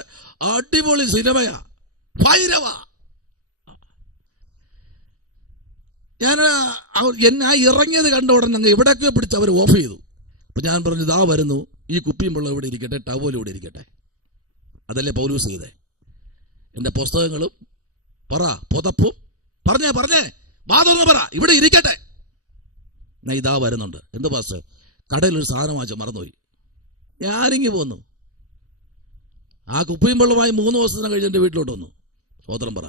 അടിപൊളി സിനിമയാ, ഭൈരവ. ഞാൻ ഇറങ്ങിയത് കണ്ട ഉടനെ ഇവിടെയൊക്കെ പിടിച്ച് അവർ ഓഫ് ചെയ്തു. അപ്പൊ ഞാൻ പറഞ്ഞു, ഇതാ വരുന്നു, ഈ കുപ്പിയും വെള്ളം ഇവിടെ ഇരിക്കട്ടെ, ടവലും ഇവിടെ ഇരിക്കട്ടെ. അതല്ലേ പൗലൂസ് ചെയ്തേ. എന്റെ പുസ്തകങ്ങളും പുതപ്പും പറഞ്ഞേ വാതൊന്ന് പറ, ഇവിടെ ഇരിക്കട്ടെ. ഞാൻ ഇതാ വരുന്നുണ്ട്. എന്ത് പാസ്റ്റർ? കടയിലൊരു സാധനം വാങ്ങിച്ച മറന്നുപോയി. ഞാനിങ്ങി പോന്നു. ആ കുപ്പിയും വെള്ളമായി 3 ദിവസത്തിന് കഴിഞ്ഞ് എന്റെ വീട്ടിലോട്ട് വന്നു. സ്തോത്രം പറ.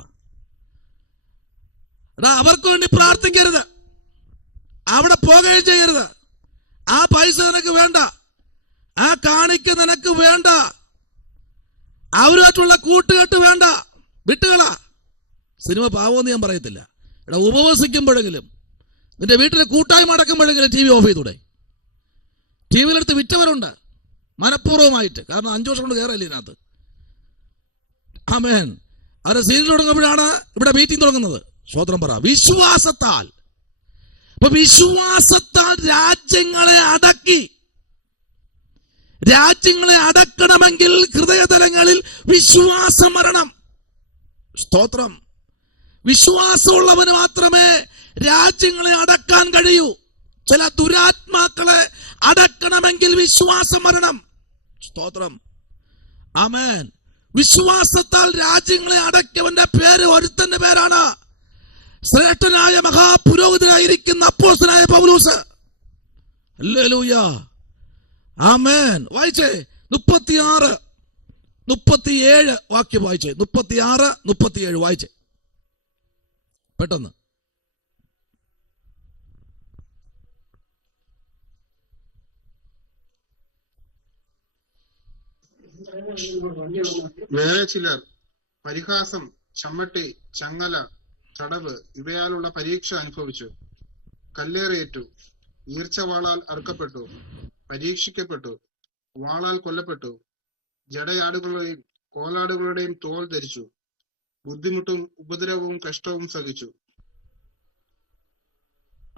അവർക്ക് വേണ്ടി പ്രാർത്ഥിക്കരുത്, അവിടെ പോകുകയും ചെയ്യരുത്. ആ പൈസ നിനക്ക് വേണ്ട, ആ കാണിക്ക നിനക്ക് വേണ്ട, അവരുമായിട്ടുള്ള കൂട്ടുകെട്ട് വേണ്ട, വിട്ടുകളാ. സിനിമ പാവമെന്ന് ഞാൻ പറയത്തില്ല. ഉപവസിക്കുമ്പോഴെങ്കിലും നിന്റെ വീട്ടിലെ കൂട്ടായ്മ അടക്കുമ്പോഴെങ്കിലും TV ഓഫ് ചെയ്തൂടെ? TVയിലെടുത്ത് വിറ്റവരുണ്ട് മനഃപൂർവ്വമായിട്ട്. കാരണം 5 വർഷം കൊണ്ട് കയറല്ലേ ഇതിനകത്ത്. ആമേൻ. അവരെ സീരിയൽ തുടങ്ങുമ്പോഴാണ് ഇവിടെ മീറ്റിംഗ് തുടങ്ങുന്നത്. സ്തോത്രം പറ. വിശ്വാസത്താൽ രാജ്യങ്ങളെ അടക്കണമെങ്കിൽ ഹൃദയതലങ്ങളിൽ വിശ്വാസം വരണം. സ്തോത്രം. വിശ്വാസമുള്ളവന് മാത്രമേ രാജ്യങ്ങളെ അടക്കാൻ കഴിയൂ. ചില ദുരാത്മാക്കളെ അടക്കണമെങ്കിൽ വിശ്വാസം വരണം. സ്തോത്രം. ആമേൻ. വിശ്വാസത്താൽ രാജ്യങ്ങളെ അടക്കിയവന്റെ പേര് ഒരുത്തന്റെ പേരാണ് ശ്രേഷ്ഠനായ മഹാപുരോഹിതനായിരിക്കുന്ന അപ്പോസ്തലനായ പൗലോസ്. ഹല്ലേലൂയ. ആമേൻ. വായിച്ചേ 36, 37 വാക്യം വായിച്ചേ. 36, 37 വായിച്ചേ പെട്ടെന്ന്. വേറെ ചിലർ പരിഹാസം, ചമ്മട്ടി, ചങ്ങല, തടവ് ഇവയാലുള്ള പരീക്ഷ അനുഭവിച്ചു. കല്ലേറിയേറ്റു, ഈർച്ചവാളാൽ അറുക്കപ്പെട്ടു, പരീക്ഷിക്കപ്പെട്ടു, വാളാൽ കൊല്ലപ്പെട്ടു, ജടയാടുകളുടെയും കോലാടുകളുടെയും തോൽ ധരിച്ചു, ബുദ്ധിമുട്ടും ഉപദ്രവവും കഷ്ടവും സഹിച്ചു.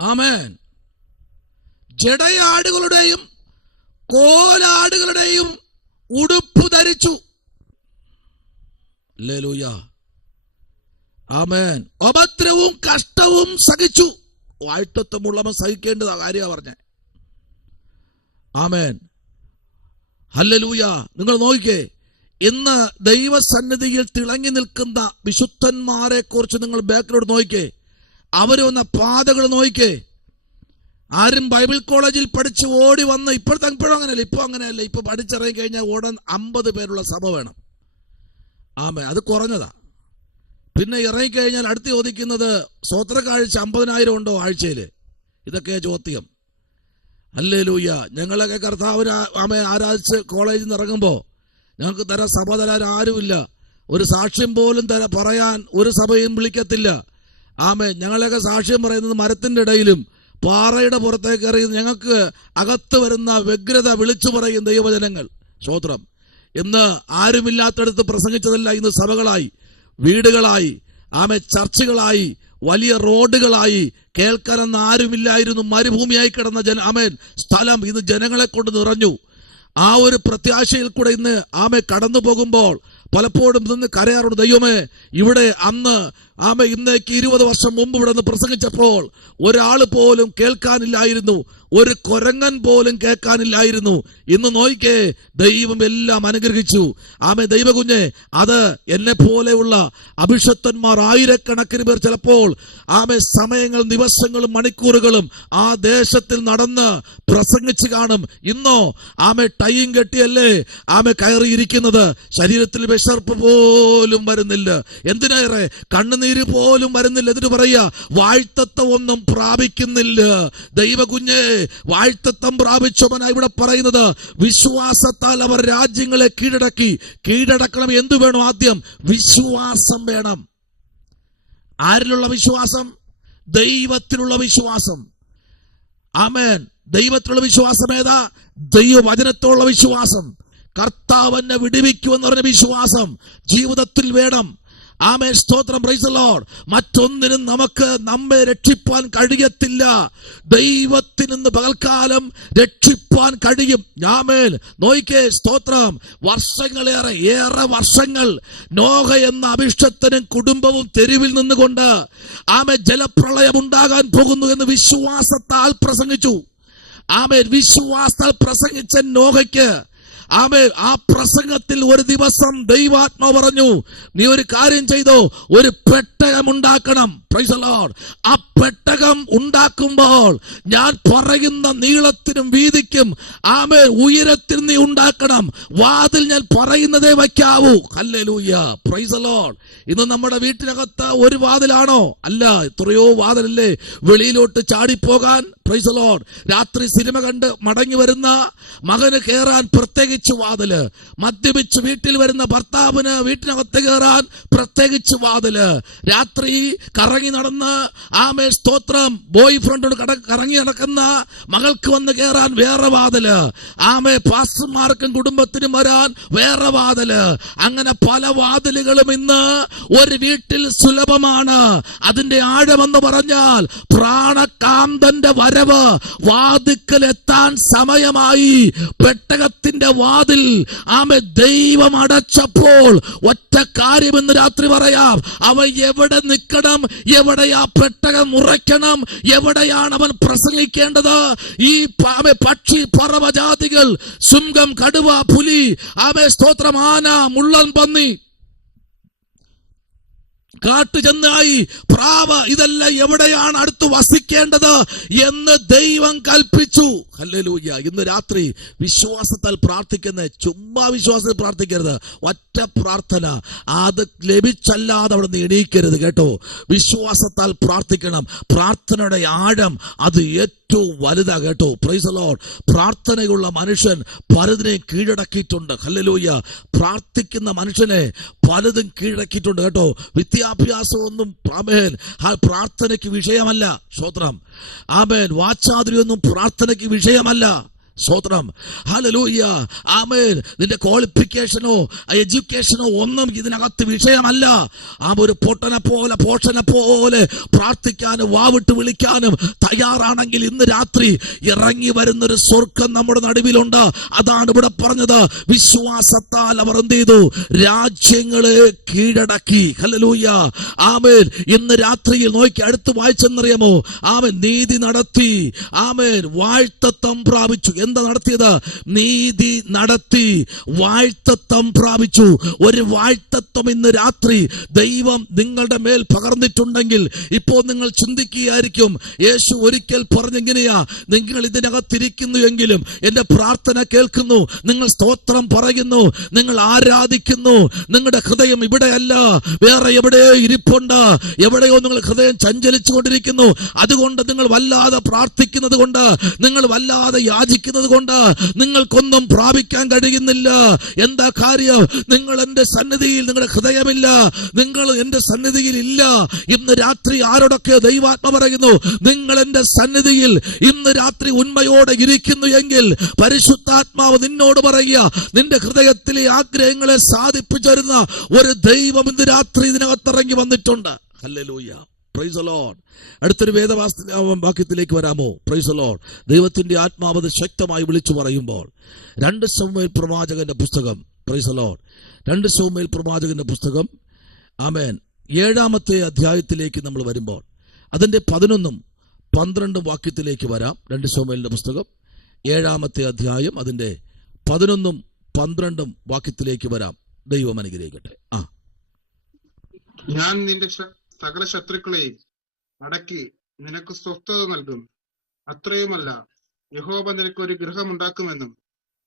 ആമേൻ. ജടയാടുകളുടെയും കോലാടുകളുടെയും ഉടുപ്പ് ധരിച്ചു. ഹല്ലേലൂയ. ആമേൻ. ഉപദ്രവവും കഷ്ടവും സഹിച്ചു. വാഴ്ത്തത്വമുള്ളവൻ സഹിക്കേണ്ടത് കാര്യമാണ് പറഞ്ഞേ. ആമേൻ. ഹല്ലേലൂയ. നിങ്ങൾ നോക്കിക്കേ, ഇന്ന് ദൈവസന്നിധിയിൽ തിളങ്ങി നിൽക്കുന്ന വിശുദ്ധന്മാരെ കുറിച്ച് നിങ്ങൾ ബാക്കിലോട്ട് നോക്കിക്കേ. അവർ വന്ന പാതകൾ നോക്കിക്കേ. ആരും ബൈബിൾ കോളേജിൽ പഠിച്ച് ഓടി വന്ന് ഇപ്പോഴും അങ്ങനെയല്ല. ഇപ്പൊ അങ്ങനെയല്ല. ഇപ്പൊ പഠിച്ചിറങ്ങി കഴിഞ്ഞാൽ ഓടാൻ 50 പേരുള്ള സഭ വേണം. ആമേൻ. അത് കുറഞ്ഞതാ. പിന്നെ ഇറങ്ങിക്കഴിഞ്ഞാൽ അടുത്ത് ചോദിക്കുന്നത് സ്വോത്ര കാഴ്ച 50,000 ഉണ്ടോ ആഴ്ചയില്? ഇതൊക്കെ ചോദ്യം. ഹല്ലേലൂയ. ഞങ്ങളൊക്കെ കർത്താവിനെ ആരാധിച്ച് കോളേജിൽ നിന്ന് ഇറങ്ങുമ്പോൾ ഞങ്ങൾക്ക് തരാൻ സഭ തരാൻ ആരുമില്ല. ഒരു സാക്ഷ്യം പോലും പറയാൻ ഒരു സഭയും വിളിക്കത്തില്ല. ആമേ. ഞങ്ങളൊക്കെ സാക്ഷ്യം പറയുന്നത് മരത്തിന്റെ ഇടയിലും പാറയുടെ പുറത്തേക്ക് എറിയുന്ന ഞങ്ങൾക്ക് അകത്ത് വരുന്ന വ്യഗ്രത വിളിച്ചു പറയും ദൈവവചനങ്ങൾ. സ്തോത്രം. ഇന്ന് ആരുമില്ലാത്തടത്ത് പ്രസംഗിച്ചതല്ല. ഇന്ന് സഭകളായി, വീടുകളായി, ആമേ, ചർച്ചുകളായി, വലിയ റോഡുകളായി. കേൾക്കാനെന്ന് ആരുമില്ലായിരുന്നു. മരുഭൂമിയായി കിടന്ന ആമേൻ സ്ഥലം ഇന്ന് ജനങ്ങളെ കൊണ്ട് നിറഞ്ഞു. ആ ഒരു പ്രത്യാശയിൽ കൂടെ ഇന്ന് ആമേ കടന്നു പോകുമ്പോൾ പലപ്പോഴും നിന്ന് കരയാറുണ്ട്, ദൈവമേ, ഇവിടെ അന്ന് ആമേ ഇന്നേക്ക് 20 വർഷം മുമ്പ് ഇവിടെ നിന്ന് പ്രസംഗിച്ചപ്പോൾ ഒരാൾ പോലും കേൾക്കാനില്ലായിരുന്നു. ഒരു കൊരങ്ങൻ പോലും കേൾക്കാനില്ലായിരുന്നു. ഇന്ന് നോക്കിക്കേ, ദൈവം എല്ലാം അനുഗ്രഹിച്ചു. ആമേ. ദൈവകുഞ്ഞെ, അത് എന്നെ പോലെയുള്ള അഭിഷക്തന്മാർ ആയിരക്കണക്കിന് പേർ ചിലപ്പോൾ ആമേ സമയങ്ങളും ദിവസങ്ങളും മണിക്കൂറുകളും ആ ദേശത്തിൽ നടന്ന് പ്രസംഗിച്ച് കാണും. ഇന്നോ ആമേ ടൈയും കെട്ടിയല്ലേ ആമേ കയറിയിരിക്കുന്നത്. ശരീരത്തിൽ വിശർപ്പ് പോലും വരുന്നില്ല. എന്തിനേറെ കണ്ണുനീര് പോലും വരുന്നില്ല. എന്നിട്ട് പറയുക, വാഴ്ത്തത്വം ഒന്നും പ്രാപിക്കുന്നില്ല. ദൈവകുഞ്ഞെ, വാഴ്ത്തത്വം പ്രാപിച്ചവനാ ഇവിടെ പറയുന്നത്. വിശ്വാസത്താൽ അവർ രാജ്യങ്ങളെ കീഴടക്കണം. എന്തു വേണം? ആദ്യം വിശ്വാസം വേണം. ആരിലുള്ള വിശ്വാസം? ദൈവത്തിലുള്ള വിശ്വാസം. ആമേൻ. ദൈവത്തിലുള്ള വിശ്വാസം ഏതാ? ദൈവവചനത്തോടുള്ള വിശ്വാസം. കർത്താവിനെ വിടുവിക്കുമെന്ന് പറഞ്ഞ വിശ്വാസം ജീവിതത്തിൽ വേണം. ആമേൻ. സ്തോത്രം. Praise the Lord. മറ്റൊന്നിനും നമ്മെ രക്ഷിപ്പാൻ കഴിയത്തില്ല. ദൈവത്തിന് പകൽക്കാലം രക്ഷിപ്പാൻ കഴിയും. ആമേൻ. നോയിക്കേ. സ്തോത്രം. ഏറെ വർഷങ്ങൾ നോഹ എന്ന അഭിഷക്തനും കുടുംബവും തെരുവിൽ നിന്നുകൊണ്ട് ആമേൻ ജലപ്രളയം ഉണ്ടാകാൻ പോകുന്നു എന്ന് വിശ്വാസത്താൽ പ്രസംഗിച്ചു. ആമേൻ. വിശ്വാസത്താൽ പ്രസംഗിച്ച നോഹയ്ക്ക് ആമേൻ ആ പ്രസംഗത്തിൽ ഒരു ദിവസം ദൈവാത്മാവ് പറഞ്ഞു, നീ ഒരു കാര്യം ചെയ്തോ, ഒരു പെട്ടകം ഉണ്ടാക്കണം. Price the Lord. ആ പെട്ടകം ഉണ്ടാക്കുമ്പോൾ ഞാൻ പറയുന്ന നീളത്തിനും വീതിക്കും ആമേൻ ഉയരത്തിൽ നീ ഉണ്ടാക്കണം. വാതിൽ ഞാൻ പറയുന്നതേ വയ്ക്കാവൂ. ഹല്ലേലൂയ. Praise the Lord. ഇന്ന് നമ്മുടെ വീട്ടിനകത്ത് ഒരു വാതിലാണോ? അല്ല, എത്രയോ വാതിലല്ലേ വെളിയിലോട്ട് ചാടിപ്പോകാൻ. Praise the Lord. രാത്രി സിനിമ കണ്ട് മടങ്ങി വരുന്ന മകന് കയറാൻ പ്രത്യേകിച്ച് വാതില്, മദ്യപിച്ച് വീട്ടിൽ വരുന്ന ഭർത്താവിന് വീട്ടിനകത്ത് കയറാൻ പ്രത്യേകിച്ച് വാതില്, രാത്രി കറങ്ങി നടന്ന് ആമേ സ്തോത്രം ബോയ് ഫ്രണ്ടോട് കറങ്ങി നടക്കുന്ന മകൾക്ക് വന്ന് കയറാൻ വേറെ വാതില്, ആമേ പാസ്റ്റർമാർക്കും കുടുംബത്തിനും വരാൻ വേറെ വാതില്. അങ്ങനെ പല വാതിലുകളും ഇന്ന് ഒരു വീട്ടിൽ സുലഭമാണ്. അതിന്റെ ആഴമെന്ന് പറഞ്ഞാൽ പ്രാണകാന്തന്റെ വരവ് വാതിക്കൽ എത്താൻ സമയമായി. പെട്ടകത്തിന്റെ വാതിൽ ആമേ ദൈവം അടച്ചപ്പോൾ ഒറ്റ കാര്യമെന്ന് രാത്രി പറയാം, അവൻ എവിടെ നിൽക്കണം, എവിടെയാ പെട്ടകം ഉറയ്ക്കണം, എവിടെയാണ് അവൻ പ്രസംഗിക്കേണ്ടത്. ഈ പക്ഷി പറവജാതികൾ, സിംഹം, കടുവ, പുലി, ആമേ സ്തോത്രം, ആന, മുള്ളൻ പന്നി, കാട്ടുചെന്നായി, പ്രാവ് ഇതെല്ലാം എവിടെയാണ് അടുത്ത് വസിക്കേണ്ടത് എന്ന് ദൈവം കൽപ്പിച്ചു. ഹല്ലേലൂയ. ഇന്ന് രാത്രി വിശ്വാസത്താൽ പ്രാർത്ഥിക്കുന്ന, ചുമ്മാ വിശ്വാസത്തിൽ പ്രാർത്ഥിക്കരുത്. ഒറ്റ പ്രാർത്ഥന, അത് ലഭിച്ചല്ലാതെ അവിടെ നിന്ന് എണീക്കരുത് കേട്ടോ. വിശ്വാസത്താൽ പ്രാർത്ഥിക്കണം. പ്രാർത്ഥനയുടെ ആഴം അത് ഏറ്റവും വലുതാ കേട്ടോ. Price the Lord. പ്രാർത്ഥനയുള്ള മനുഷ്യൻ പലതിനെ കീഴടക്കിയിട്ടുണ്ട്. ഹല്ലേലൂയ. പ്രാർത്ഥിക്കുന്ന മനുഷ്യനെ പലതും കീഴടക്കിയിട്ടുണ്ട് കേട്ടോ. വിദ്യാഭ്യാസമൊന്നും ആമേൻ പ്രാർത്ഥനയ്ക്ക് വിഷയമല്ല. സ്തോത്രം. ആമേൻ. വാചാതിരിയൊന്നും പ്രാർത്ഥനയ്ക്ക് വിഷയമല്ല. സ്തോത്രം. ഹല്ലേലൂയ. ആമേൻ. നിന്റെ ക്വാളിഫിക്കേഷനോ എഡ്യൂക്കേഷനോ ഒന്നും ഇതിനകത്ത് വിഷയമല്ല. ഒരു പോഷനെ പോലെ പ്രാർത്ഥിക്കാനും വാവിട്ട് വിളിക്കാനും തയ്യാറാണെങ്കിൽ ഇന്ന് രാത്രി ഇറങ്ങി വരുന്നൊരു സ്വർഗം നമ്മുടെ നടുവിലുണ്ട്. അതാണ് ഇവിടെ പറഞ്ഞത്. വിശ്വാസത്താൽ അവർ എന്ത് ചെയ്തു? രാജ്യങ്ങളെ കീഴടക്കി. ഹല്ലേലൂയ. ആമേൻ. ഇന്ന് രാത്രിയിൽ നോക്കി അടുത്ത് വായിച്ചെന്നറിയാമോ? ആമേൻ. നീതി നടത്തി. ആമേൻ. വാഴ്ത്തത്വം പ്രാപിച്ചു. എന്താ നടത്തിയത്? നീതി നടത്തി വാഴ്ത്തത്വം പ്രാപിച്ചു. ഒരു വാഴ്ത്തത്വം ഇന്ന് രാത്രി ദൈവം നിങ്ങളുടെ മേൽ പകർന്നിട്ടുണ്ടെങ്കിൽ ഇപ്പോൾ നിങ്ങൾ ചിന്തിക്കുകയായിരിക്കും, യേശു ഒരിക്കൽ പറഞ്ഞെങ്ങനെയാ, നിങ്ങൾ ഇതിനകത്തിരിക്കുന്നു എങ്കിലും എന്റെ പ്രാർത്ഥന കേൾക്കുന്നു, നിങ്ങൾ സ്തോത്രം പറയുന്നു, നിങ്ങൾ ആരാധിക്കുന്നു, നിങ്ങളുടെ ഹൃദയം ഇവിടെയല്ല വേറെ എവിടെയോ ഇരിപ്പുണ്ട്, എവിടെയോ നിങ്ങൾ ഹൃദയം ചഞ്ചലിച്ചു കൊണ്ടിരിക്കുന്നു. അതുകൊണ്ട് നിങ്ങൾ വല്ലാതെ പ്രാർത്ഥിക്കുന്നത് കൊണ്ട്, നിങ്ങൾ വല്ലാതെ യാചിക്കുന്നത് കൊണ്ട് നിങ്ങൾക്കൊന്നും പ്രാപിക്കാൻ കഴിയുന്നില്ല. എന്താ കാര്യം? നിങ്ങൾ എന്റെ സന്നിധിയിൽ, നിങ്ങളുടെ ഹൃദയമില്ല, നിങ്ങൾ എന്റെ സന്നിധിയിൽ ഇല്ല. ഇന്ന് രാത്രി ആരോടൊക്കെ ദൈവാത്മ പറയുന്നു, നിങ്ങൾ എന്റെ സന്നിധിയിൽ ഇന്ന് രാത്രി ഉണ്മയോടെ ഇരിക്കുന്നു എങ്കിൽ പരിശുദ്ധാത്മാവ് നിന്നോട് പറയുക, നിന്റെ ഹൃദയത്തിലെ ആഗ്രഹങ്ങളെ സാധിപ്പിച്ചു തരുന്ന ഒരു ദൈവം ഇന്ന് രാത്രി ഇതിനകത്തിറങ്ങി വന്നിട്ടുണ്ട്. ഹല്ലേലൂയ. Praise the Lord. അടുത്തൊരു വേദവാക്യത്തിലേക്ക് വരാമോ? Price the Lord. ദൈവത്തിന്റെ ആത്മാവ് ശക്തമായി വിളിച്ചു പറയുമ്പോൾ 2 ശമൂവേൽ പ്രവാചകന്റെ പുസ്തകം, പ്രൈസ് ദി ലോർഡ്, 2 ശമൂവേൽ പ്രവാചകന്റെ പുസ്തകം, ആമേൻ, 7-ാമത്തെ അധ്യായത്തിലേക്ക് നമ്മൾ വരുമ്പോൾ അതിന്റെ 11ഉം 12ഉം വാക്യത്തിലേക്ക് വരാം. 2 ശമൂവേലിന്റെ പുസ്തകം 7-ാമത്തെ അധ്യായം അതിന്റെ 11ഉം 12ഉം വാക്യത്തിലേക്ക് വരാം. ദൈവം അനുഗ്രഹിക്കട്ടെ. ഞാൻ നിന്റെ സകല ശത്രുക്കളെയും അടക്കി നിനക്ക് സ്വസ്ഥത നൽകും. അത്രയുമല്ല, യഹോവ നിനക്ക് ഒരു ഗൃഹമുണ്ടാക്കുമെന്നും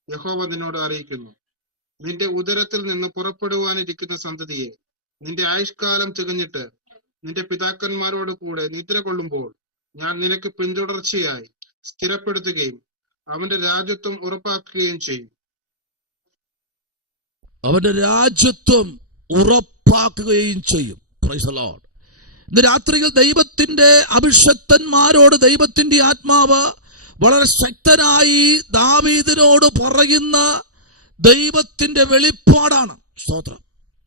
യഹോവ നിന്നോട് അറിയിക്കുന്നു. നിന്റെ ഉദരത്തിൽ നിന്ന് പുറപ്പെടുവാനിരിക്കുന്ന സന്തതിയെ നിന്റെ ആയുഷ്കാലം തികഞ്ഞിട്ട് നിന്റെ പിതാക്കന്മാരോട് കൂടെ നിദ്ര കൊള്ളുമ്പോൾ ഞാൻ നിനക്ക് പിന്തുടർച്ചയായി സ്ഥിരപ്പെടുത്തുകയും അവന്റെ രാജ്യത്വം ഉറപ്പാക്കുകയും ചെയ്യും. അവന്റെ രാജ്യത്വം ഉറപ്പാക്കുകയും ചെയ്യും. Price the Lord. ഇന്ന് രാത്രിയിൽ ദൈവത്തിന്റെ അഭിഷക്തന്മാരോട് ദൈവത്തിന്റെ ആത്മാവ് വളരെ ശക്തനായി ദാവീദിനോട് പറയുന്ന ദൈവത്തിന്റെ വെളിപ്പാടാണ്. സ്തോത്രം.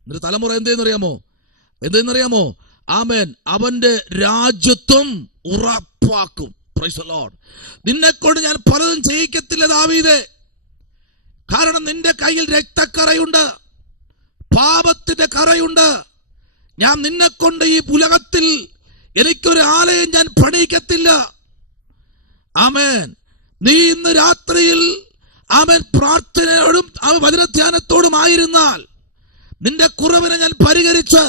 എന്നിട്ട് തലമുറ എന്തെന്നറിയാമോ? ആമേൻ. അവന്റെ രാജ്യത്വം ഉറപ്പാക്കും. Price the Lord. നിന്നെക്കൊണ്ട് ഞാൻ പലതും ചെയ്യിക്കത്തില്ല ദാവീദേ, കാരണം നിന്റെ കയ്യിൽ രക്തക്കറയുണ്ട്, പാപത്തിന്റെ കറയുണ്ട്. ഞാൻ നിന്നെക്കൊണ്ട് ഈ ഉലകത്തിൽ എനിക്കൊരു ആലയം ഞാൻ പണിയിക്കത്തില്ല. ആമേൻ. നീ ഇന്ന് രാത്രിയിൽ ആമേൻ പ്രാർത്ഥനയോടും വചനധ്യാനത്തോടും ആയിരുന്നാൽ നിന്റെ കുറവിനെ ഞാൻ പരിഹരിച്ച്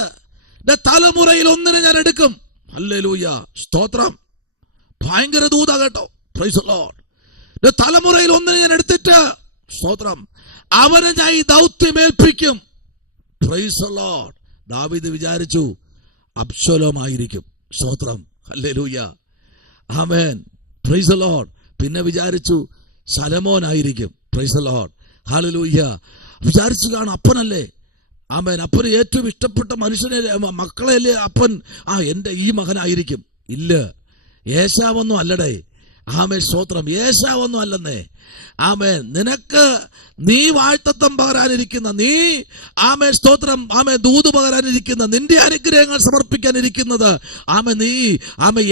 നിന്റെ തലമുറയിൽ ഒന്നിനെ ഞാൻ എടുക്കും. ഹല്ലേലൂയ. സ്തോത്രം. ഭയങ്കര ദൂത കേട്ടോ. Price the Lord. നിന്റെ തലമുറയിൽ ഒന്നിനെ ഞാൻ എടുത്തിട്ട്, സ്തോത്രം, അവനെ ഞാൻ ഈ ദൗത്യം ഏൽപ്പിക്കും. Price the Lord. ദാവീദ് വിചാരിച്ചു അബ്ശലോമായിരിക്കും. സ്തോത്രം. Hallelujah. Amen. Praise the Lord. പിന്നെ വിചാരിച്ചു ശലോമോൻ ആയിരിക്കും. Price the Lord. ഹല്ലേലൂയ. വിചാരിച്ചു കാണാം അപ്പനല്ലേ. ആമേൻ. അപ്പന് ഏറ്റവും ഇഷ്ടപ്പെട്ട മനുഷ്യനെ, മക്കളെയല്ലേ അപ്പൻ. എന്റെ ഈ മകനായിരിക്കും. ഇല്ല, ഏശാവൊന്നും അല്ലടേ. ആമേൻ. സ്തോത്രം. ഏശാവൊന്നും അല്ലെന്നേ. ആമേൻ. നിനക്ക് നീ വാഴ്ത്തത്വം പകരാനിരിക്കുന്ന, നീ ആമേൻ സ്തോത്രം, ആമേൻ ദൂത് പകരാനിരിക്കുന്ന, നിന്റെ അനുഗ്രഹങ്ങൾ സമർപ്പിക്കാനിരിക്കുന്നത് നീ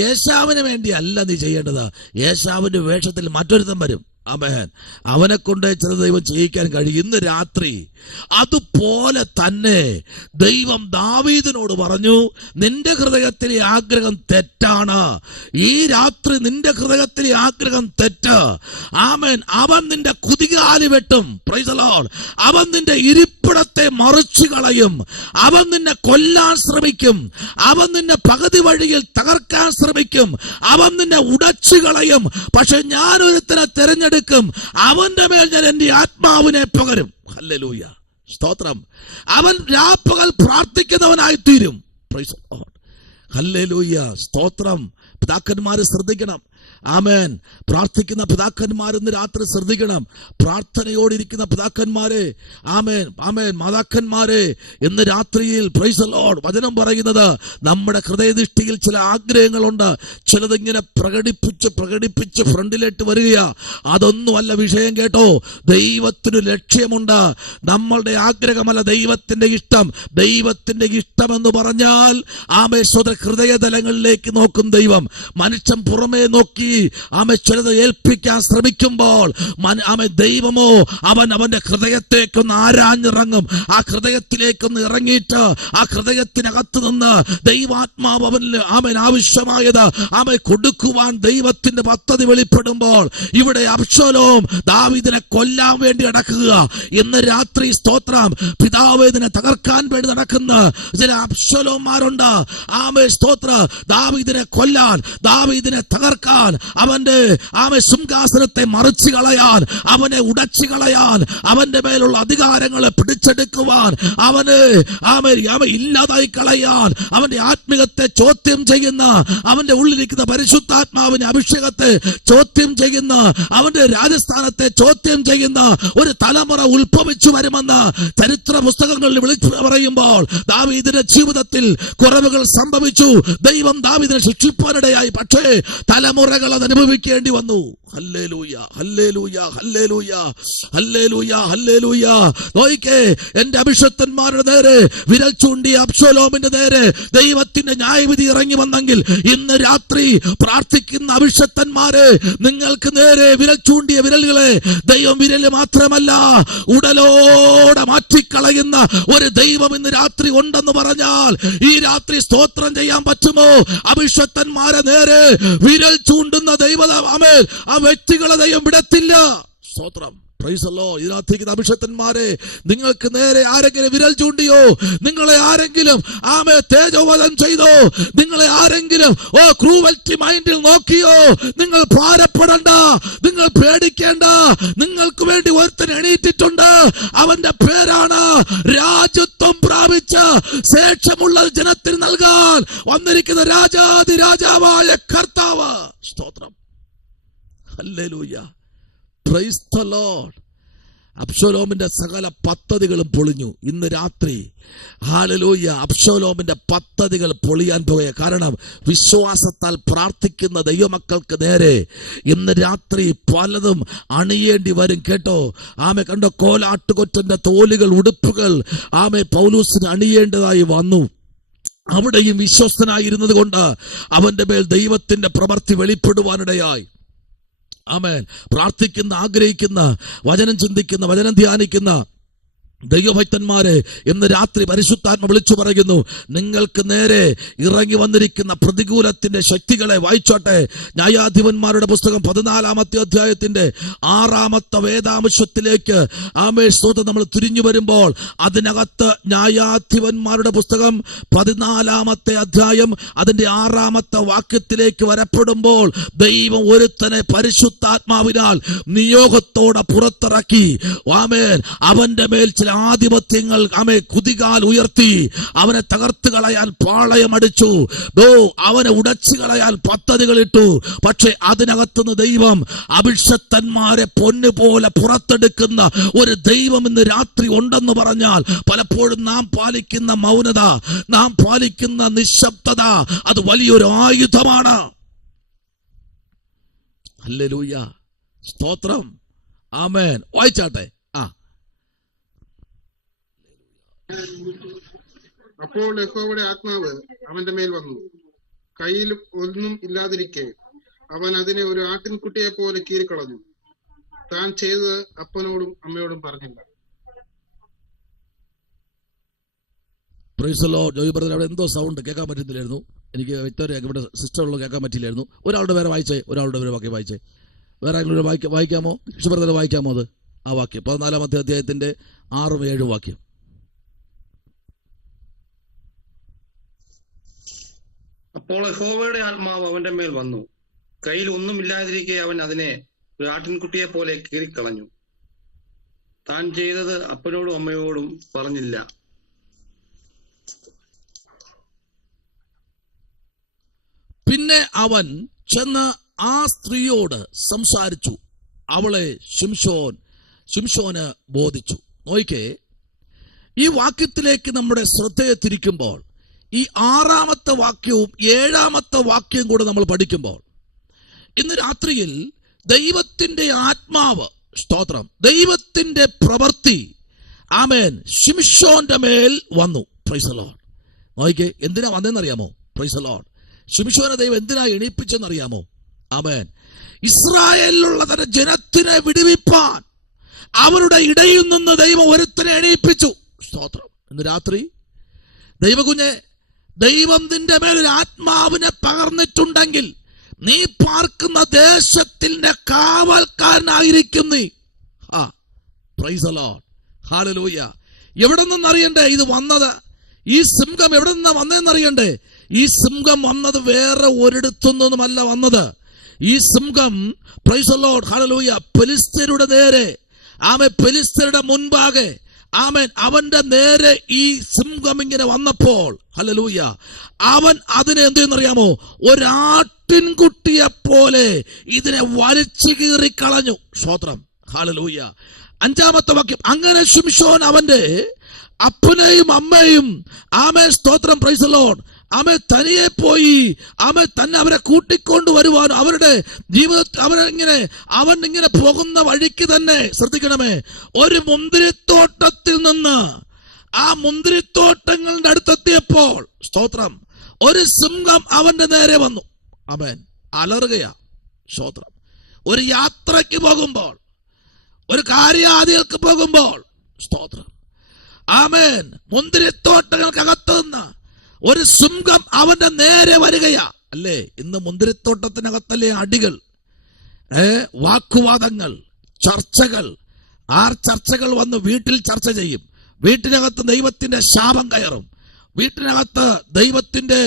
ഏശാവിന് വേണ്ടി അല്ല നീ ചെയ്യേണ്ടത്. ഏശാവിന്റെ വേഷത്തിൽ മറ്റൊരുത്തൻ വരും. ആമേൻ. അവനെ കൊണ്ട് ചില ദൈവം ചെയ്യിക്കാൻ കഴിയും. ഇന്ന് രാത്രി അതുപോലെ തന്നെ ദൈവം ദാവീദിനോട് പറഞ്ഞു, നിന്റെ ഹൃദയത്തിലെ ആഗ്രഹം തെറ്റാണ്. ഈ രാത്രി നിന്റെ ഹൃദയത്തിലെ ആഗ്രഹം തെറ്റ്. ആമേൻ. അവൻ നിന്റെ കുതികാല് വെട്ടും. Price the Lord. അവൻ നിന്റെ ഇരിപ്പിടത്തെ മറിച്ചു കളയും. അവൻ നിന്നെ കൊല്ലാൻ ശ്രമിക്കും. അവൻ നിന്നെ പകുതി വഴിയിൽ തകർക്കാൻ ശ്രമിക്കും. അവൻ നിന്നെ ഉടച്ചു കളയും. പക്ഷെ ഞാൻ ഒരുത്തനെ തിരഞ്ഞെടുക്കും. അവന്റെ മേൽ ഞാൻ എന്റെ ആത്മാവിനെ പകരും. ഹല്ലേലൂയ, സ്തോത്രം. അവൻ രാപ്പകൽ പ്രാർത്ഥിക്കുന്നവനായി തീരും. Price the Lord. ഹല്ലേലൂയ, സ്തോത്രം. പിതാക്കന്മാര് ശ്രദ്ധിക്കണം. ആമേൻ. പ്രാർത്ഥിക്കുന്ന പിതാക്കന്മാർ ഇന്ന് രാത്രി ശ്രദ്ധിക്കണം. പ്രാർത്ഥനയോടിരിക്കുന്ന പിതാക്കന്മാരെ, ആമേൻ, ആമേൻ, മാതാക്കന്മാരെ, ഇന്ന് രാത്രിയിൽ പ്രൈസ് ദി ലോർഡ് വചനം പറയുന്നത്, നമ്മുടെ ഹൃദയദൃഷ്ടിയിൽ ചില ആഗ്രഹങ്ങളുണ്ട്. ചിലതിങ്ങനെ പ്രകടിപ്പിച്ച് ഫ്രണ്ടിലേക്ക് വരികയാ. അതൊന്നുമല്ല വിഷയം. കേട്ടോ, ദൈവത്തിന് ലക്ഷ്യമുണ്ട്. നമ്മളുടെ ആഗ്രഹമല്ല ദൈവത്തിന്റെ ഇഷ്ടം. ദൈവത്തിന്റെ ഇഷ്ടം എന്ന് പറഞ്ഞാൽ ആമേൻ ഹൃദയതലങ്ങളിലേക്ക് നോക്കും ദൈവം. മനുഷ്യൻ പുറമേ നോക്കി ചിലത് ഏൽപ്പിക്കാൻ ശ്രമിക്കുമ്പോൾ ദൈവമോ അവന്റെ ഹൃദയത്തേക്കൊന്ന് ആരാഞ്ഞിറങ്ങും. ആ ഹൃദയത്തിലേക്കൊന്ന് ഇറങ്ങിയിട്ട് ആ ഹൃദയത്തിനകത്ത് നിന്ന് ദൈവാത്മാവ് അവൻ ആവശ്യമായത് കൊടുക്കുവാൻ ദൈവത്തിന്റെ പദ്ധതി വെളിപ്പെടുമ്പോൾ, ഇവിടെ അബ്ശലോം ദാവീദിനെ കൊല്ലാൻ വേണ്ടി നടക്കുക. ഇന്ന് രാത്രി സ്തോത്രം, പിതാവ് ഇതിനെ തകർക്കാൻ വേണ്ടി നടക്കുന്ന ചില അബ്ശലോന്മാരുണ്ട്. സ്തോത്ര, ദാവീദിനെ കൊല്ലാൻ, ദാവീദിനെ തകർക്കാൻ, അവന്റെ സിംഹാസനത്തെ മറിച്ചു കളയാൻ, അവനെ ഉടച്ചു കളയാൻ, അവന്റെ മേലുള്ള അധികാരങ്ങളെ പിടിച്ചെടുക്കുവാൻ, അവന് ഇല്ലാതായി കളയാൻ, അവന്റെ ആത്മീയത്തെ ചോദ്യം ചെയ്യുന്ന, അവന്റെ ഉള്ളിലിരിക്കുന്ന പരിശുദ്ധാത്മാവിന്റെ അഭിഷേകത്തെ ചോദ്യം ചെയ്യുന്ന, അവന്റെ രാജസ്ഥാനത്തെ ചോദ്യം ചെയ്യുന്ന ഒരു തലമുറ ഉത്ഭവിച്ചു വരുമെന്ന് ചരിത്ര പുസ്തകങ്ങളിൽ വിളിച്ചു പറയുമ്പോൾ, ദാവീദിന്റെ ജീവിതത്തിൽ കുറവുകൾ സംഭവിച്ചു. ദൈവം ദാവീദിനെ ശിക്ഷിപ്പാനിടയായി. പക്ഷേ തലമുറകൾ അത് അനുഭവിക്കേണ്ടി വന്നു. ഹല്ലേലൂയ, ഹല്ലേലൂയ, ഹല്ലേലൂയ, ഹല്ലേലൂയ, ഹല്ലേലൂയ. നോയിക്കേ, എന്റെ അഭിഷക്തന്മാരുടെ നേരെ വിരൽ ചൂണ്ടിയ അബ്ശലോമിന്റെ നേരെ ദൈവത്തിന്റെ ന്യായവിധി ഇറങ്ങി വന്നെങ്കിൽ, ഇന്ന് രാത്രി പ്രാർത്ഥിക്കുന്ന അഭിഷക്തന്മാരെ, നിങ്ങൾക്ക് നേരെ വിരൽ ചൂണ്ടിയ വിരലുകളെ ദൈവം വിരല് മാത്രമല്ല ഉടലോടെ മാറ്റിക്കളയുന്ന ഒരു ദൈവം ഇന്ന് രാത്രി ഉണ്ടെന്ന് പറഞ്ഞാൽ, ഈ രാത്രി സ്തോത്രം ചെയ്യാൻ പറ്റുമോ? അഭിഷക്തന്മാരെ നേരെ വിരൽ ചൂണ്ടുന്ന ദൈവമേ, ആ വ്യക്തികളെ ദൈവം വിടത്തില്ല. സ്തോത്രം. Praise the Lord. ഇതിനകത്തേക്ക് അഭിഷക്തന്മാരെ, നിങ്ങൾക്ക് നേരെ ആരെങ്കിലും വിരൽ ചൂണ്ടിയോ? നിങ്ങളെ ആരെങ്കിലും തേജോവധം ചെയ്തോ? നിങ്ങളെ ആരെങ്കിലും ക്രൂവൽറ്റി മൈൻഡിൽ നോക്കിയോ? നിങ്ങൾ ഭാരപ്പെടണ്ട, നിങ്ങൾ പേടിക്കേണ്ട. നിങ്ങൾക്ക് വേണ്ടി ഒരുത്തൻ എണീറ്റിട്ടുണ്ട്. അവന്റെ പേരാണ് രാജത്വം പ്രാപിച്ച ശേഷമുള്ള ജനത്തിന് നൽകാൻ വന്നിരിക്കുന്ന രാജാതിരാജാവായ കർത്താവ്. സ്തോത്രം. ഹല്ലേലൂയ, പ്രൈസ് ദി ലോർഡ്. അബ്ശലോമിന്റെ സകല പദ്ധതികളും പൊളിഞ്ഞു. ഇന്ന് രാത്രി ഹല്ലേലൂയ, അബ്ശലോമിന്റെ പദ്ധതികൾ പൊളിയാൻ പോയ കാരണം വിശ്വാസത്താൽ പ്രാർത്ഥിക്കുന്ന ദൈവമക്കൾക്ക് നേരെ ഇന്ന് രാത്രി പലതും അണിയേണ്ടി വരും. കേട്ടോ, കണ്ടോ, കോലാട്ടുകൊറ്റന്റെ തോലുകൾ, ഉടുപ്പുകൾ പൗലോസിന് അണിയേണ്ടതായി വന്നു. അവിടെയും വിശ്വസ്തനായിരുന്നത് കൊണ്ട് അവന്റെ മേൽ ദൈവത്തിന്റെ പ്രവൃത്തി വെളിപ്പെടുവാനിടയായി. ആമേൻ. പ്രാർത്ഥിക്കുന്ന, ആഗ്രഹിക്കുന്ന, വചനം ചിന്തിക്കുന്ന, വചനം ധ്യാനിക്കുന്ന ദൈവഭക്തന്മാരെ ഇന്ന് രാത്രി പരിശുദ്ധാത്മ വിളിച്ചു പറയുന്നു, നിങ്ങൾക്ക് നേരെ ഇറങ്ങി വന്നിരിക്കുന്ന പ്രതികൂലത്തിന്റെ ശക്തികളെ വായിച്ചോട്ടെ. ന്യായാധിപന്മാരുടെ പുസ്തകം 14-ാമത്തെ അധ്യായത്തിന്റെ 6-ാമത്തെ വേദാംശത്തിലേക്ക് സ്തോത്രം നമ്മൾ തിരിഞ്ഞു വരുമ്പോൾ, അതിനകത്ത് ന്യായാധിപന്മാരുടെ പുസ്തകം 14-ാമത്തെ അധ്യായം അതിന്റെ 6-ാമത്തെ വാക്യത്തിലേക്ക് വരപ്പെടുമ്പോൾ, ദൈവം ഒരുത്തനെ പരിശുദ്ധാത്മാവിനാൽ നിയോഗത്തോടെ പുറത്തിറക്കി. അവന്റെ മേൽ ചില ആധിപത്യങ്ങൾ കുതികാൽ ഉയർത്തി അവനെ തകർത്ത് കളയാൻ പാളയമടിച്ചു. അവനെ ഉടച്ചു കളയാൻ പദ്ധതികൾ ഇട്ടു. പക്ഷെ അതിനകത്തുനിന്ന് ദൈവം അഭിഷക്തന്മാരെ പൊന്നുപോലെ പുറത്തെടുക്കുന്ന ഒരു ദൈവം ഇന്ന് രാത്രി ഉണ്ടെന്ന് പറഞ്ഞാൽ, പലപ്പോഴും നാം പാലിക്കുന്ന മൗനത, നാം പാലിക്കുന്ന നിശബ്ദത, അത് വലിയൊരു ആയുധമാണ്. ഹല്ലേലൂയ, സ്തോത്രം. ആമേൻ. വായിച്ചാട്ടെ. അപ്പോൾ യഹോവയുടെ ആത്മാവ് അവന്റെ മേൽ വന്നു. കയ്യിൽ ഒന്നും ഇല്ലാതിരിക്കെ അവൻ അതിനെ ഒരു ആട്ടിൻകുട്ടിയെ പോലെ കീറിക്കളഞ്ഞു. താൻ ചെയ്തത് അപ്പനോടും അമ്മയോടും പറഞ്ഞില്ല. Price the Lord. Joy brother, അവിടെ എന്തോ സൗണ്ട് കേൾക്കാൻ പറ്റുന്നില്ലായിരുന്നു. എനിക്ക് വ്യക്തമായിട്ട് ഇവിടെ സിസ്റ്ററുള്ള കേൾക്കാൻ പറ്റില്ലായിരുന്നു. ഒരാളുടെ പേരെ വായിച്ചേ, ഒരാളുടെ പേര് വാക്യം വായിച്ചേ. വേറെ ആരെങ്കിലും വായിക്കാമോ? ബ്രദർ വായിക്കാമോ അത് ആ വാക്യം? 14-ാമത്തെ അധ്യായത്തിന്റെ 6-7 വാക്യം. അപ്പോൾ യഹോവയുടെ ആത്മാവ് അവന്റെ മേൽ വന്നു. കയ്യിൽ ഒന്നുമില്ലാതിരിക്കെ അവൻ അതിനെ ഒരു ആട്ടിൻകുട്ടിയെ പോലെ കീറിക്കളഞ്ഞു. താൻ ചെയ്തത് അപ്പനോടും അമ്മയോടും പറഞ്ഞില്ല. പിന്നെ അവൻ ചെന്ന് ആ സ്ത്രീയോട് സംസാരിച്ചു, അവളെ ശിംശോന് ബോധിച്ചു. നോക്കിക്കേ, ഈ വാക്യത്തിലേക്ക് നമ്മുടെ ശ്രദ്ധയെ തിരിക്കുമ്പോൾ ഈ 6-ാമത്തെ വാക്യവും 7-ാമത്തെ വാക്യവും കൂടെ നമ്മൾ പഠിക്കുമ്പോൾ ഇന്ന് രാത്രിയിൽ ദൈവത്തിന്റെ ആത്മാവ്, സ്തോത്രം, ദൈവത്തിന്റെ പ്രവൃത്തി, ആമേൻ, ശിംശോന്റെ മേൽ വന്നു. Praise the Lord. നോക്കിക്കേ, എന്തിനാ വന്നതെന്നറിയാമോ? Praise the Lord. ശിംശോനെ ദൈവം എന്തിനാ എണീപ്പിച്ചെന്നറിയാമോ? ആമേൻ, ഇസ്രായേലിലുള്ള തന്റെ ജനത്തിനെ വിടുവിപ്പാൻ അവരുടെ ഇടയിൽ നിന്ന് ദൈവം ഒരുത്തനെ എണീപ്പിച്ചു. സ്തോത്രം. ഇന്ന് രാത്രി ദൈവകുഞ്ഞെ, ദൈവം നിന്റെ മേലൊരു ആത്മാവിനെ പകർന്നിട്ടുണ്ടെങ്കിൽ നീ പാർക്കുന്ന ദേശത്തിന്റെ കാവൽക്കാരനായിരിക്കും നീ. Price the Lord. ഹല്ലേലൂയ. എവിടെ നിന്നറിയണ്ടേ ഇത് വന്നത്? ഈ സിംഹം എവിടെ നിന്നാ വന്നതെന്നറിയണ്ടേ? ഈ സിംഹം വന്നത് വേറെ ഒരിടത്തുനിന്നുമല്ല വന്നത്. ഈ സിംഹം, പ്രൈസ് ദി ലോർഡ്, ഹല്ലേലൂയ, ഫെലിസ്ത്യരുടെ നേരെ, ആമേൻ, ഫെലിസ്ത്യരുടെ മുൻപാകെ, ആമേൻ, അവന്റെ നേരെ ഈ സിംഹം ഇങ്ങനെ വന്നപ്പോൾ, ഹല്ലേലൂയ, അവൻ അതിനെ എന്തെന്നറിയാമോ? ഒരാട്ടിൻകുട്ടിയെ പോലെ ഇതിനെ വലിച്ചു കീറിക്കളഞ്ഞു. സ്തോത്രം. ഹല്ലേലൂയ. 5-ാമത്തെ വാക്യം. അങ്ങനെ ശിംശോൻ അവന്റെ അപ്പനെയും അമ്മയും, ആമേൻ, സ്തോത്രം, പ്രൈസ് ദി ലോർഡ്, ആമേൻ, തനിയെ പോയി, ആമേൻ, തന്നെ അവരെ കൂട്ടിക്കൊണ്ടു വരുവാൻ അവരുടെ ജീവിതത്തിൽ അവൻ ഇങ്ങനെ പോകുന്ന വഴിക്ക് തന്നെ, ശ്രദ്ധിക്കണമേ, ഒരു മുന്തിരിത്തോട്ടത്തിൽ നിന്ന് ആ മുന്തിരിത്തോട്ടങ്ങളുടെ അടുത്തെത്തിയപ്പോൾ, സ്തോത്രം, ഒരു സിംഹം അവന്റെ നേരെ വന്നു. ആമേൻ, അലറുകയാ. സ്തോത്രം. ഒരു യാത്രയ്ക്ക് പോകുമ്പോൾ, ഒരു കാര്യാദികൾക്ക് പോകുമ്പോൾ, സ്തോത്രം, ആമേൻ, മുന്തിരിത്തോട്ടങ്ങൾക്കകത്ത് നിന്ന് ഒരു സിംഹം അവന്റെ നേരെ വരികയാ. അല്ലേ? ഇന്ന് മുന്തിരിത്തോട്ടത്തിനകത്തല്ലേ അടികൾ, വാക്കുവാദങ്ങൾ, ചർച്ചകൾ. ചർച്ചകൾ വന്ന് വീട്ടിൽ ചർച്ച ചെയ്യും. വീട്ടിനകത്ത് ദൈവത്തിന്റെ ശാപം കയറും. വീട്ടിനകത്ത് ദൈവത്തിന്റെ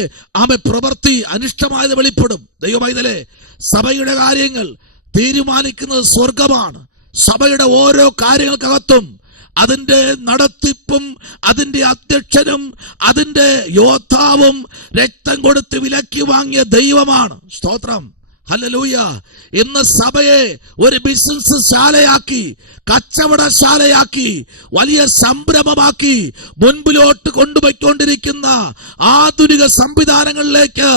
പ്രവൃത്തി അനിഷ്ടമായത് വെളിപ്പെടും. ദൈവമൈതലേ, സഭയുടെ കാര്യങ്ങൾ തീരുമാനിക്കുന്നത് സ്വർഗമാണ്. സഭയുടെ ഓരോ കാര്യങ്ങൾക്കകത്തും അതിന്റെ നടത്തിപ്പും അതിന്റെ അധ്യക്ഷനും അതിന്റെ യോദ്ധാവും രക്തം കൊടുത്ത് വിലക്കി വാങ്ങിയ ദൈവമാണ്. സ്തോത്രം. ഹല്ലേലൂയ. ഇന്ന് സഭയെ ഒരു ബിസിനസ് ശാലയാക്കി, കച്ചവടശാലയാക്കി, വലിയ സംരംഭമാക്കി മുൻപിലോട്ട് കൊണ്ടുപോയിക്കൊണ്ടിരിക്കുന്ന ആധുനിക സംവിധാനങ്ങളിലേക്ക്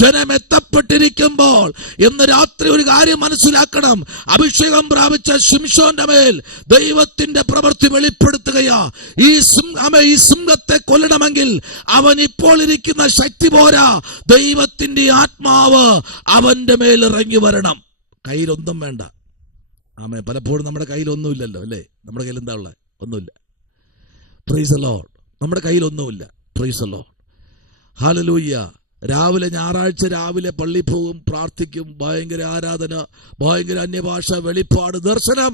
ജനം എത്തപ്പെട്ടിരിക്കുമ്പോൾ ഇന്ന് രാത്രി ഒരു കാര്യം മനസ്സിലാക്കണം. അഭിഷേകം പ്രാപിച്ച ശിംശോന്റെ മേൽ ദൈവത്തിന്റെ പ്രവൃത്തി വെളിപ്പെടുത്തുകയാ. ഈ സിംഹത്തെ കൊല്ലണമെങ്കിൽ അവൻ ഇപ്പോൾ ഇരിക്കുന്ന ശക്തി പോരാ. ദൈവത്തിന്റെ ആത്മാവ് അവന്റെ മേൽ ഇറങ്ങി വരണം. കയ്യിലൊന്നും വേണ്ട. ആമേൻ. പലപ്പോഴും നമ്മുടെ കയ്യിലൊന്നുമില്ലല്ലോ, അല്ലേ? നമ്മുടെ കയ്യിൽ എന്താ ഉള്ളത്? ഒന്നുമില്ല. Praise the Lord. നമ്മുടെ കയ്യിലൊന്നുമില്ല. Praise the Lord. ഹല്ലേലൂയ. രാവിലെ, ഞായറാഴ്ച രാവിലെ പള്ളി പോകും, പ്രാർത്ഥിക്കും, ഭയങ്കര ആരാധന, ഭയങ്കര അന്യഭാഷ, വെളിപ്പാട്, ദർശനം,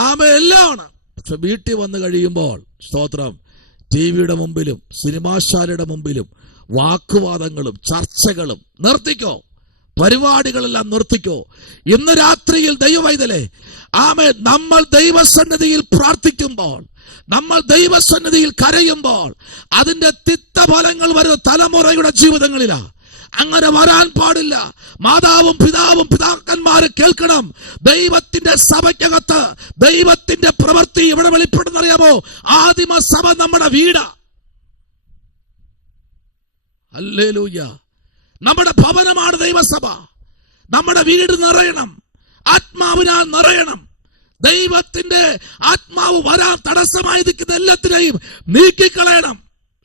ആമേൻ, എല്ലാം ആണ്. പക്ഷെ വീട്ടിൽ വന്നു കഴിയുമ്പോൾ, സ്തോത്രം, ടിവിയുടെ മുമ്പിലും സിനിമാശാലയുടെ മുമ്പിലും വാക്കുവാദങ്ങളും ചർച്ചകളും. നിർത്തിക്കോ, പരിപാടികളെല്ലാം നിർത്തിക്കോ. ഇന്ന് രാത്രിയിൽ ദൈവവൈതലേ, ആമേൻ, നമ്മൾ ദൈവസന്നിധിയിൽ പ്രാർത്ഥിക്കുമ്പോൾ, നമ്മൾ ദൈവസന്നിധിയിൽ കരയുമ്പോൾ അതിന്റെ തിക്തഫലങ്ങൾ വരുന്ന തലമുറയുടെ ജീവിതങ്ങളിലാ. അങ്ങനെ വരാൻ പാടില്ല. മാതാവും പിതാവും പിതാക്കന്മാര് കേൾക്കണം. ദൈവത്തിന്റെ സഭയ്ക്കകത്ത് ദൈവത്തിന്റെ പ്രവൃത്തി എവിടെ വെളിപ്പെടുന്നറിയാമോ? ആദിമ സഭ നമ്മുടെ വീടാ. ഹല്ലേലൂയ. നമ്മുടെ ഭവനമാണ് ദൈവസഭ. നമ്മുടെ വീട് നിറയണം, ആത്മാവിനാൽ നിറയണം. ദൈവത്തിന്റെ ആത്മാവ് വരാൻ തടസ്സമായി നിൽക്കുന്ന എല്ലാത്തിനെയും നീക്കിക്കളയണം.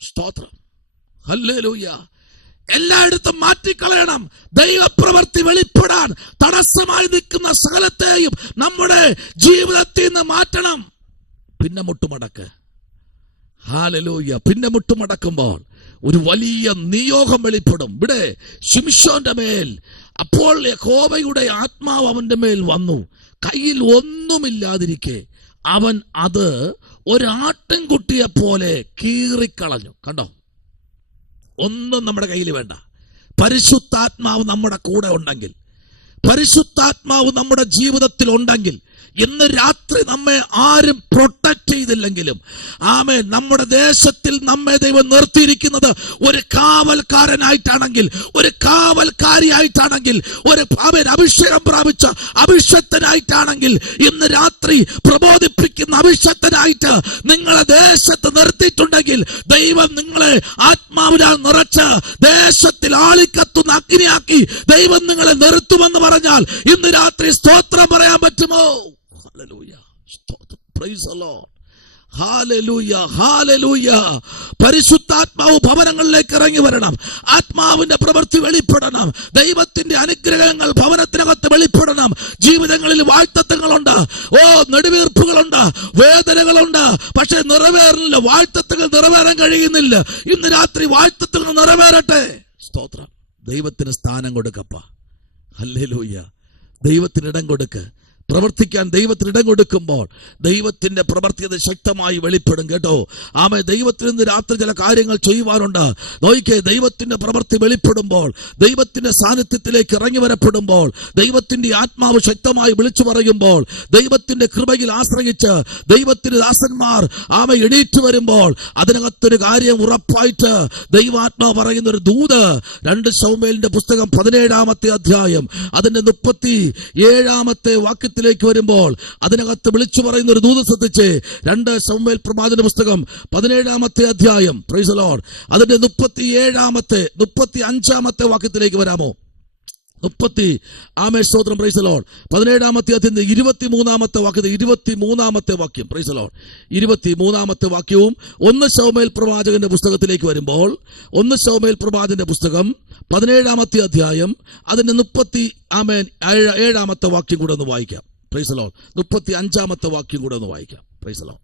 സ്തോത്രം. ഹല്ലേലൂയ. എല്ലായിടത്തും മാറ്റിക്കളയണം. ദൈവപ്രവൃത്തി വെളിപ്പെടാൻ തടസ്സമായി നിൽക്കുന്ന സകലത്തെയും നമ്മുടെ ജീവിതത്തിൽ നിന്ന് മാറ്റണം. പിന്നെ മുട്ടുമടക്ക്. ഹല്ലേലൂയ. പിന്നെ മുട്ടുമടക്കുമ്പോൾ ഒരു വലിയ നിയോഗം വെളിപ്പെടും. ഇവിടെ ശിംശോന്റെ മേൽ അപ്പോൾ യഹോവയുടെ ആത്മാവ് അവന്റെ മേൽ വന്നു. കയ്യിൽ ഒന്നുമില്ലാതിരിക്കെ അവൻ അത് ഒരാട്ടിൻകുട്ടിയെ പോലെ കീറിക്കളഞ്ഞു. കണ്ടോ? ഒന്നും നമ്മുടെ കയ്യിൽ വേണ്ട. പരിശുദ്ധാത്മാവ് നമ്മുടെ കൂടെ ഉണ്ടെങ്കിൽ, പരിശുദ്ധാത്മാവ് നമ്മുടെ ജീവിതത്തിൽ ഉണ്ടെങ്കിൽ, ഇന്ന് രാത്രി നമ്മെ ആരും പ്രൊട്ടക്ട് ചെയ്തില്ലെങ്കിലും ആമേൻ, നമ്മുടെ ദേശത്തിൽ നമ്മെ ദൈവം നിർത്തിയിരിക്കുന്നത് ഒരു കാവൽക്കാരനായിട്ടാണെങ്കിൽ, ഒരു കാവൽക്കാരിയായിട്ടാണെങ്കിൽ, ഒരു അഭിഷേകം പ്രാപിച്ച അഭിഷക്തനായിട്ടാണെങ്കിൽ, ഇന്ന് രാത്രി പ്രബോധിപ്പിക്കുന്ന അഭിഷക്തനായിട്ട് നിങ്ങളെ ദേശത്ത് നിർത്തിയിട്ടുണ്ടെങ്കിൽ ദൈവം നിങ്ങളെ ആത്മാവിനാൽ നിറച്ച് ദേശത്തിൽ ആളിക്കത്തുന്ന അഗ്നിയാക്കി ദൈവം നിങ്ങളെ നിർത്തുമെന്ന് പറഞ്ഞാൽ ഇന്ന് രാത്രി സ്തോത്രം പറയാൻ പറ്റുമോ? Hallelujah. Praise the Lord. Hallelujah. Hallelujah. പരിശുദ്ധാത്മാവ് ഭവനങ്ങളിലേക്ക് ഇറങ്ങി വരണം. ആത്മാവിന്റെ പ്രവൃത്തി വെളിപ്പെടണം. ദൈവത്തിന്റെ അനുഗ്രഹങ്ങൾ ഭവനത്തിനകത്ത് വെളിപ്പെടണം. ജീവിതങ്ങളിൽ വാഴ്ത്തത്വങ്ങളുണ്ട്, നെടുവീർപ്പുകളുണ്ട്, വേദനകളുണ്ട്, പക്ഷെ നിറവേറില്ല. വാഴ്ത്തത്വങ്ങൾ നിറവേറാൻ കഴിയുന്നില്ല. ഇന്ന് രാത്രി വാഴ്ത്തത്വങ്ങൾ നിറവേറട്ടെ. സ്തോത്രം. ദൈവത്തിന് സ്ഥാനം കൊടുക്കപ്പ. ഹല്ലേലൂയ. ദൈവത്തിന് ഇടം കൊടുക്ക്. പ്രവർത്തിക്കാൻ ദൈവത്തിന് ഇടം കൊടുക്കുമ്പോൾ ദൈവത്തിന്റെ പ്രവൃത്തി അത് ശക്തമായി വെളിപ്പെടും. കേട്ടോ? ആമേ. ദൈവത്തിൽ നിന്ന് രാത്രി ചില കാര്യങ്ങൾ ചെയ്യുവാനുണ്ട്. നോയിക്കേ, ദൈവത്തിന്റെ പ്രവൃത്തി വെളിപ്പെടുമ്പോൾ, ദൈവത്തിന്റെ സാന്നിധ്യത്തിലേക്ക് ഇറങ്ങി വരപ്പെടുമ്പോൾ, ദൈവത്തിന്റെ ആത്മാവ് ശക്തമായി വിളിച്ചു പറയുമ്പോൾ, ദൈവത്തിന്റെ കൃപയിൽ ആശ്രയിച്ച് ദൈവത്തിന്റെ ദാസന്മാർ ആമേ എണീറ്റ് വരുമ്പോൾ അതിനകത്തൊരു കാര്യം ഉറപ്പായിട്ട് ദൈവാത്മാവ് പറയുന്ന ഒരു ദൂത് 2 ശമൂവേലിന്റെ പുസ്തകം 17-ാമത്തെ അധ്യായം അതിന്റെ 37-ാമത്തെ വാക്യത്തിൽ വരുമ്പോൾ അതിനകത്ത് വിളിച്ചു പറയുന്ന ഒരു ദൂത് ശ്രദ്ധിച്ച്. 2 ശമൂവേൽ പ്രവാചകന്റെ പുസ്തകം 17-ാമത്തെ അധ്യായം, പ്രൈസ് ദി ലോർഡ്, അതിന്റെ 35-ാമത്തെ വാക്യത്തിലേക്ക് വരാമോ? 30 സ്തോത്രം, പ്രൈസ് ദി ലോർഡ്. 17-ാമത്തെ അധ്യായത്തിന്റെ 23-ാമത്തെ വാക്യത്തിൽ 23-ാമത്തെ വാക്യം, പ്രൈസ് ദി ലോർഡ്, 23-ാമത്തെ വാക്യവും 1 ശമൂവേൽ പ്രവാചകന്റെ പുസ്തകത്തിലേക്ക് വരുമ്പോൾ 1 ശമൂവേൽ പ്രവാചകന്റെ പുസ്തകം 17-ാമത്തെ അധ്യായം അതിന്റെ 37-ാമത്തെ വാക്യം കൂടെ ഒന്ന് വായിക്കാം. Praise the Lord. 35-ാമത്തെ വാക്യം കൂടെ ഒന്ന് വായിക്കാം. Praise the Lord.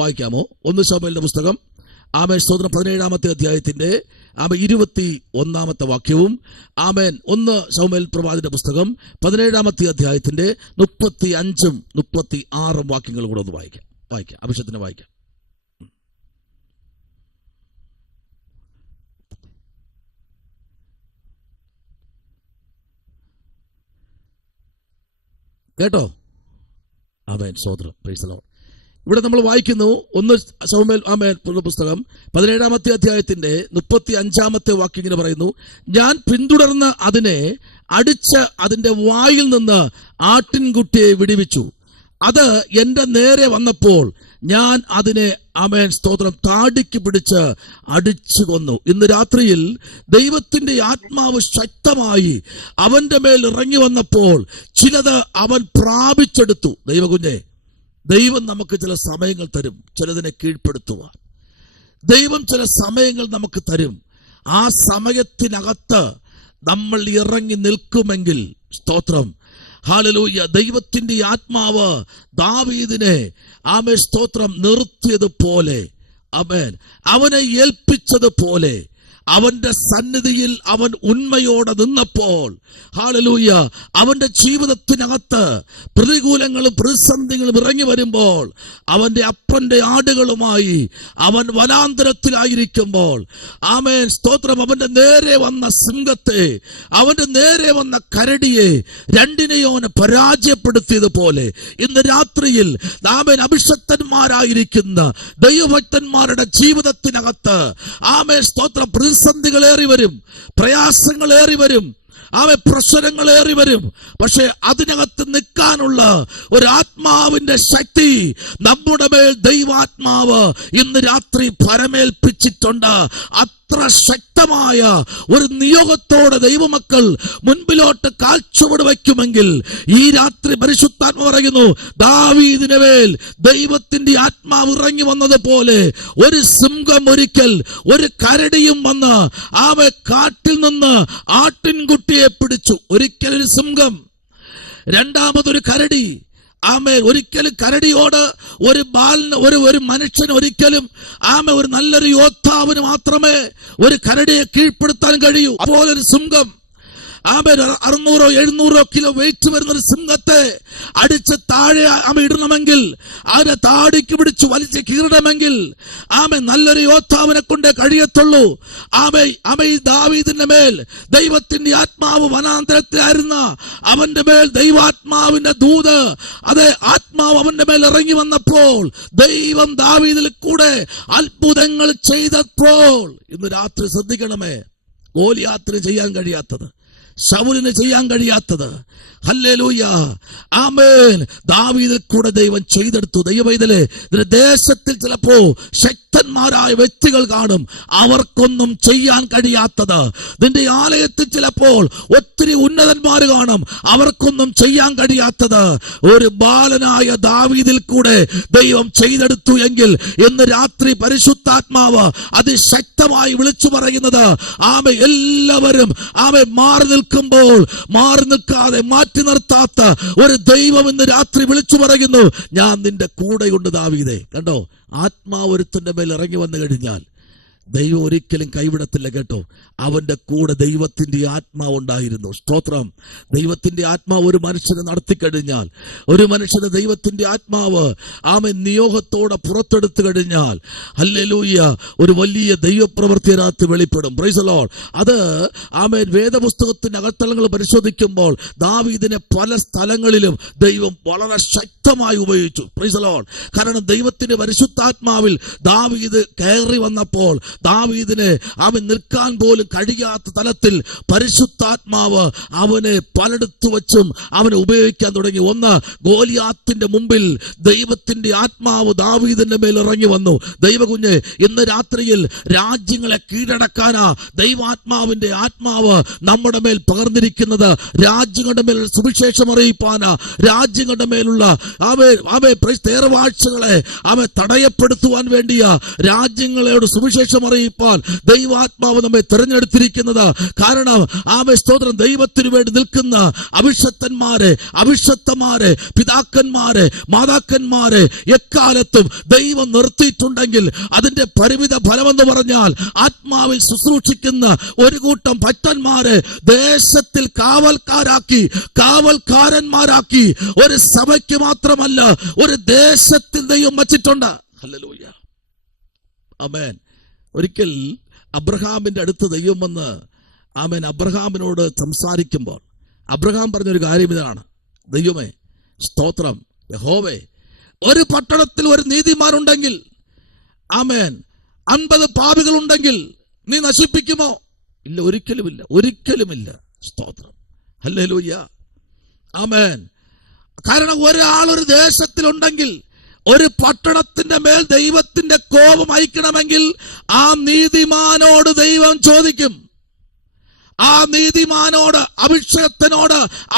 വായിക്കാമോ? 1 ശമൂവേലിന്റെ പുസ്തകം സ്തോത്രം 17-ാമത്തെ അധ്യായത്തിന്റെ 21-ാമത്തെ വാക്യവും 1 ശമൂവേൽ പ്രവാചകന്റെ പുസ്തകം 17-ാമത്തെ അധ്യായത്തിന്റെ 35ഉം 36ഉം വാക്യങ്ങൾ കൂടെ ഒന്ന് വായിക്കാം. അഭിഷേകത്തിന് വായിക്കാം. കേട്ടോ? ആമേൻ. സ്തോത്രം. Praise the Lord. ഇവിടെ നമ്മൾ വായിക്കുന്നു 1 ശമൂവേൽ പുസ്തകം 17-ാമത്തെ അധ്യായത്തിന്റെ 35-ാമത്തെ വാക്യം ഇങ്ങനെ പറയുന്നു: ഞാൻ പിന്തുടർന്ന് അതിനെ അടിച്ച് അതിന്റെ വായിൽ നിന്ന് ആട്ടിൻകുട്ടിയെ വിടുവിച്ചു. അത് എന്റെ നേരെ വന്നപ്പോൾ ഞാൻ അതിനെ സ്തോത്രം താടിക്ക് പിടിച്ച് അടിച്ചു കൊന്നു. ഇന്ന് രാത്രിയിൽ ദൈവത്തിന്റെ ആത്മാവ് ശക്തമായി അവന്റെ മേൽ ഇറങ്ങി വന്നപ്പോൾ ചിലത് അവൻ പ്രാപിച്ചെടുത്തു. ദൈവകുഞ്ഞെ, ദൈവം നമുക്ക് ചില സമയങ്ങൾ തരും ചിലതിനെ കീഴ്പ്പെടുത്തുവാൻ. ദൈവം ചില സമയങ്ങൾ നമുക്ക് തരും. ആ സമയത്തിനകത്ത് നമ്മൾ ഇറങ്ങി നിൽക്കുമെങ്കിൽ സ്തോത്രം, ഹല്ലേലൂയ. ദൈവത്തിന്റെ ആത്മാവ് ദാവീദിനെ സ്തോത്രം നിർത്തിയതുപോലെ, അവനെ ഏൽപ്പിച്ചതുപോലെ അവന്റെ സന്നിധിയിൽ അവൻ ഉണ്മയോടെ നിന്നപ്പോൾ, ഹല്ലേലൂയ, അവന്റെ ജീവിതത്തിനകത്ത് പ്രതികൂലങ്ങളും പ്രതിസന്ധികളും ഇറങ്ങി വരുമ്പോൾ, അവന്റെ അപ്പന്റെ ആടുകളുമായി അവൻ വനാന്തരത്തിലായിരിക്കുമ്പോൾ, സ്തോത്രം, അവന്റെ നേരെ വന്ന സിംഹത്തെ, അവന്റെ നേരെ വന്ന കരടിയെ രണ്ടിനെയോ അവനെ പരാജയപ്പെടുത്തിയതുപോലെ ഇന്ന് രാത്രിയിൽ അഭിഷക്തന്മാരായിരിക്കുന്ന ദൈവഭക്തന്മാരുടെ ജീവിതത്തിനകത്ത് സ്തോത്രം പ്രതിസന്ധികളേറി വരും, പ്രയാസങ്ങളേറി വരും, പ്രശ്നങ്ങളേറി വരും. പക്ഷെ അതിനകത്ത് നിൽക്കാനുള്ള ഒരു ആത്മാവിന്റെ ശക്തി നമ്മുടെ മേൽ ദൈവാത്മാവ് ഇന്ന് രാത്രി പരമേൽപ്പിച്ചിട്ടുണ്ട്. എത്ര ശക്തമായ ഒരു നിയോഗത്തോടെ ദൈവമക്കൾ മുൻപിലോട്ട് കാഴ്ചവട് വയ്ക്കുമെങ്കിൽ ഈ രാത്രി പരിശുദ്ധാത്മ പറയുന്നു, ദാവീദിന്റെ മേൽ ദൈവത്തിന്റെ ആത്മാവ് ഇറങ്ങി വന്നതുപോലെ ഒരു സിംഹം ഒരിക്കൽ ഒരു കരടിയും വന്ന് ആവെ കാട്ടിൽ നിന്ന് ആട്ടിൻകുട്ടിയെ പിടിച്ചു. ഒരിക്കൽ ഒരു സിംഹം, രണ്ടാമതൊരു കരടി. ഒരിക്കലും കരടിയോട് ഒരു മനുഷ്യന് ഒരിക്കലും ഒരു നല്ലൊരു യോദ്ധാവിന് മാത്രമേ ഒരു കരടിയെ കീഴ്പ്പെടുത്താൻ കഴിയൂ. അതുപോലെ ഒരു സിംഹം 600-700 കിലോ വെയിറ്റ് വരുന്ന ഒരു സിംഹത്തെ അടിച്ച് താഴെ ഇടണമെങ്കിൽ, അതിനെ താടിക്ക് പിടിച്ച് വലിച്ച് കീറണമെങ്കിൽ നല്ലൊരു യോദ്ധാവിനെ കൊണ്ടേ കഴിയത്തുള്ളൂ. ഈ ദാവീദിന്റെ മേൽ ദൈവത്തിന്റെ ആത്മാവ് വനാന്തരത്തിലായിരുന്ന അവന്റെ മേൽ ദൈവാത്മാവിന്റെ ദൂത്, അതെ, ആത്മാവ് അവന്റെ മേൽ ഇറങ്ങി വന്നപ്പോൾ ദൈവം ദാവീദിൽ കൂടെ അത്ഭുതങ്ങൾ ചെയ്തപ്പോൾ, ഇന്ന് രാത്രി ശ്രദ്ധിക്കണമേ, ഗോലിയാത്തിന് ചെയ്യാൻ കഴിയാത്തത്, ശൗലിന് ചെയ്യാൻ കഴിയാത്തത്, ഹല്ലേലൂയ, ആമേൻ, ദാവീദിൽ കൂടെ ദൈവം ചെയ്തെടുത്തു. ദൈവമൈതലേ, ഇതിന്റെ ദേശത്തിൽ ചിലപ്പോ ശക്തന്മാരായ വ്യക്തികൾ കാണും, അവർക്കൊന്നും ചെയ്യാൻ കഴിയാത്തത്. നിന്റെ ആലയത്തിൽ ചിലപ്പോൾ ഒത്തിരി ഉന്നതന്മാർ കാണും, അവർക്കൊന്നും ചെയ്യാൻ കഴിയാത്തത് ഒരു ബാലനായ ദാവീദിൽ കൂടെ ദൈവം ചെയ്തെടുത്തു എങ്കിൽ ഇന്ന് രാത്രി പരിശുദ്ധാത്മാവ് അതിശക്തമായി വിളിച്ചു പറയുന്നത്, എല്ലാവരും മാറി നിൽക്കുമ്പോൾ മാറി നിൽക്കാതെ മാറ്റി നിർത്താത്ത ഒരു ദൈവം ഇന്ന് രാത്രി വിളിച്ചു പറയുന്നു, ഞാൻ നിന്റെ കൂടെയുണ്ട് ദാവീദേ. കണ്ടോ, ആത്മാവ് ഒരുത്തന്റെ മേൽ ഇറങ്ങി വന്നു കഴിഞ്ഞാൽ ദൈവം ഒരിക്കലും കൈവിടത്തില്ല. കേട്ടോ, അവന്റെ കൂടെ ദൈവത്തിന്റെ ആത്മാവ് ഉണ്ടായിരുന്നു. സ്തോത്രം. ദൈവത്തിന്റെ ആത്മാവ് ഒരു മനുഷ്യനെ നടത്തിക്കഴിഞ്ഞാൽ, ഒരു മനുഷ്യനെ ദൈവത്തിന്റെ ആത്മാവ് നിയോഗത്തോടെ പുറത്തെടുത്തു കഴിഞ്ഞാൽ, ഹല്ലേലൂയ, ഒരു വലിയ ദൈവപ്രവൃത്തിയതിനകത്ത് വെളിപ്പെടും. Praise the Lord. അത് വേദപുസ്തകത്തിന്റെ അകത്തളങ്ങൾ പരിശോധിക്കുമ്പോൾ ദാവീദിനെ പല സ്ഥലങ്ങളിലും ദൈവം വളരെ ശക്തമായി ഉപയോഗിച്ചു. Price the Lord. കാരണം ദൈവത്തിന്റെ പരിശുദ്ധാത്മാവിൽ ദാവീദ് കയറി വന്നപ്പോൾ ദാവീദിനെ നിൽക്കാൻ പോലും കഴിയാത്ത തലത്തിൽ പരിശുദ്ധാത്മാവ് അവനെ പലയിടത്തു വച്ചും അവനെ ഉപയോഗിക്കാൻ തുടങ്ങി. ഒന്ന്, ഗോലിയാത്തിന്റെ മുമ്പിൽ ദൈവത്തിന്റെ ആത്മാവ് ദാവീദിന്റെ മേൽ ഇറങ്ങി വന്നു. ദൈവകുഞ്ഞെ, ഇന്ന് രാത്രിയിൽ രാജ്യങ്ങളെ കീഴടക്കാനാ ദൈവാത്മാവിന്റെ ആത്മാവ് നമ്മുടെ മേൽ പകർന്നിരിക്കുന്നത്. രാജ്യങ്ങളുടെ മേൽ സുവിശേഷം അറിയിപ്പാനാ, രാജ്യങ്ങളുടെ മേലുള്ള തേർവാഴ്ചകളെ തടയപ്പെടുത്തുവാൻ വേണ്ടിയാ രാജ്യങ്ങളോട് സുവിശേഷം അറിയിപ്പാൻ ദൈവാത്മാവ് നമ്മെ തിരഞ്ഞെടുത്തിരിക്കുന്നത്. കാരണം സ്തോത്രം, ദൈവത്തിനു വേണ്ടി നിൽക്കുന്ന അഭിഷക്തന്മാരെ, പിതാക്കന്മാരെ, മാതാക്കന്മാരെ എക്കാലത്തും ദൈവം നിർത്തിയിട്ടുണ്ടെങ്കിൽ അതിന്റെ പരിമിത ഫലമെന്ന് പറഞ്ഞാൽ ആത്മാവിൽ ശുശ്രൂഷിക്കുന്ന ഒരു കൂട്ടം ഭക്തന്മാരെ ദേശത്തിൽ കാവൽക്കാരന്മാരാക്കി ഒരു സഭയ്ക്ക് മാത്രമല്ല ഒരു ദേശത്തിൽ ദൈവം വച്ചിട്ടുണ്ട്. ഹല്ലേലൂയ, ആമേൻ. ഒരിക്കൽ അബ്രഹാമിന്റെ അടുത്ത് ദൈവം വന്ന് അബ്രഹാമിനോട് സംസാരിക്കുമ്പോൾ അബ്രഹാം പറഞ്ഞൊരു കാര്യം ഇതാണ്, ദൈവമേ, സ്തോത്രം, യഹോവേ, ഒരു പട്ടണത്തിൽ ഒരു നീതിമാനുണ്ടെങ്കിൽ, 50 പാപികളുണ്ടെങ്കിൽ നീ നശിപ്പിക്കുമോ? ഇല്ല, ഒരിക്കലുമില്ല. സ്തോത്രം, ഹല്ലേലൂയ, ആമേൻ. കാരണം ഒരാളൊരു ദേശത്തിലുണ്ടെങ്കിൽ, ഒരു പട്ടണത്തിന്റെ മേൽ ദൈവത്തിന്റെ കോപം അയക്കണമെങ്കിൽ ആ നീതിമാനോട് ദൈവം ചോദിക്കും. ആ നീതിമാനോട്,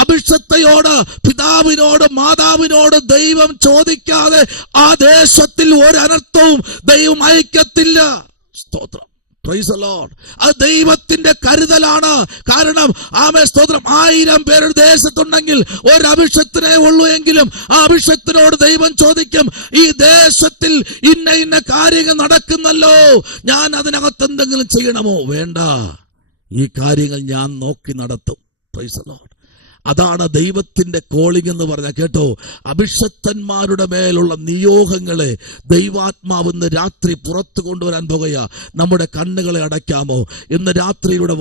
അഭിഷക്തയോട്, പിതാവിനോട്, മാതാവിനോട് ദൈവം ചോദിക്കാതെ ആ ദേശത്തിൽ ഒരനർത്ഥവും ദൈവം അയക്കത്തില്ല. സ്തോത്രം, പ്രൈസ് ദി ലോർഡ്. അത് ദൈവത്തിന്റെ കരുതലാണ്. കാരണം സ്തോത്രം, 1000 പേരൊരു ദേശത്തുണ്ടെങ്കിൽ ഒരു അഭിഷക്തനെ ഉള്ളൂ എങ്കിലും ആ അഭിഷക്തനോട് ദൈവം ചോദിക്കും, ഈ ദേശത്തിൽ ഇന്ന കാര്യങ്ങൾ നടക്കുന്നല്ലോ, ഞാൻ അതിനകത്ത് എന്തെങ്കിലും ചെയ്യണമോ? വേണ്ട, ഈ കാര്യങ്ങൾ ഞാൻ നോക്കി നടത്തും. Price the Lord. അതാണ് ദൈവത്തിന്റെ കോളിംഗ് എന്ന് പറഞ്ഞാൽ. കേട്ടോ, അഭിഷക്തന്മാരുടെ മേലുള്ള നിയോഗങ്ങളെ ദൈവാത്മാവ് ഇന്ന് രാത്രി പുറത്തു കൊണ്ടുവരാൻ പോകുക. നമ്മുടെ കണ്ണുകളെ അടയ്ക്കാമോ? ഇന്ന് രാത്രിയിലൂടെ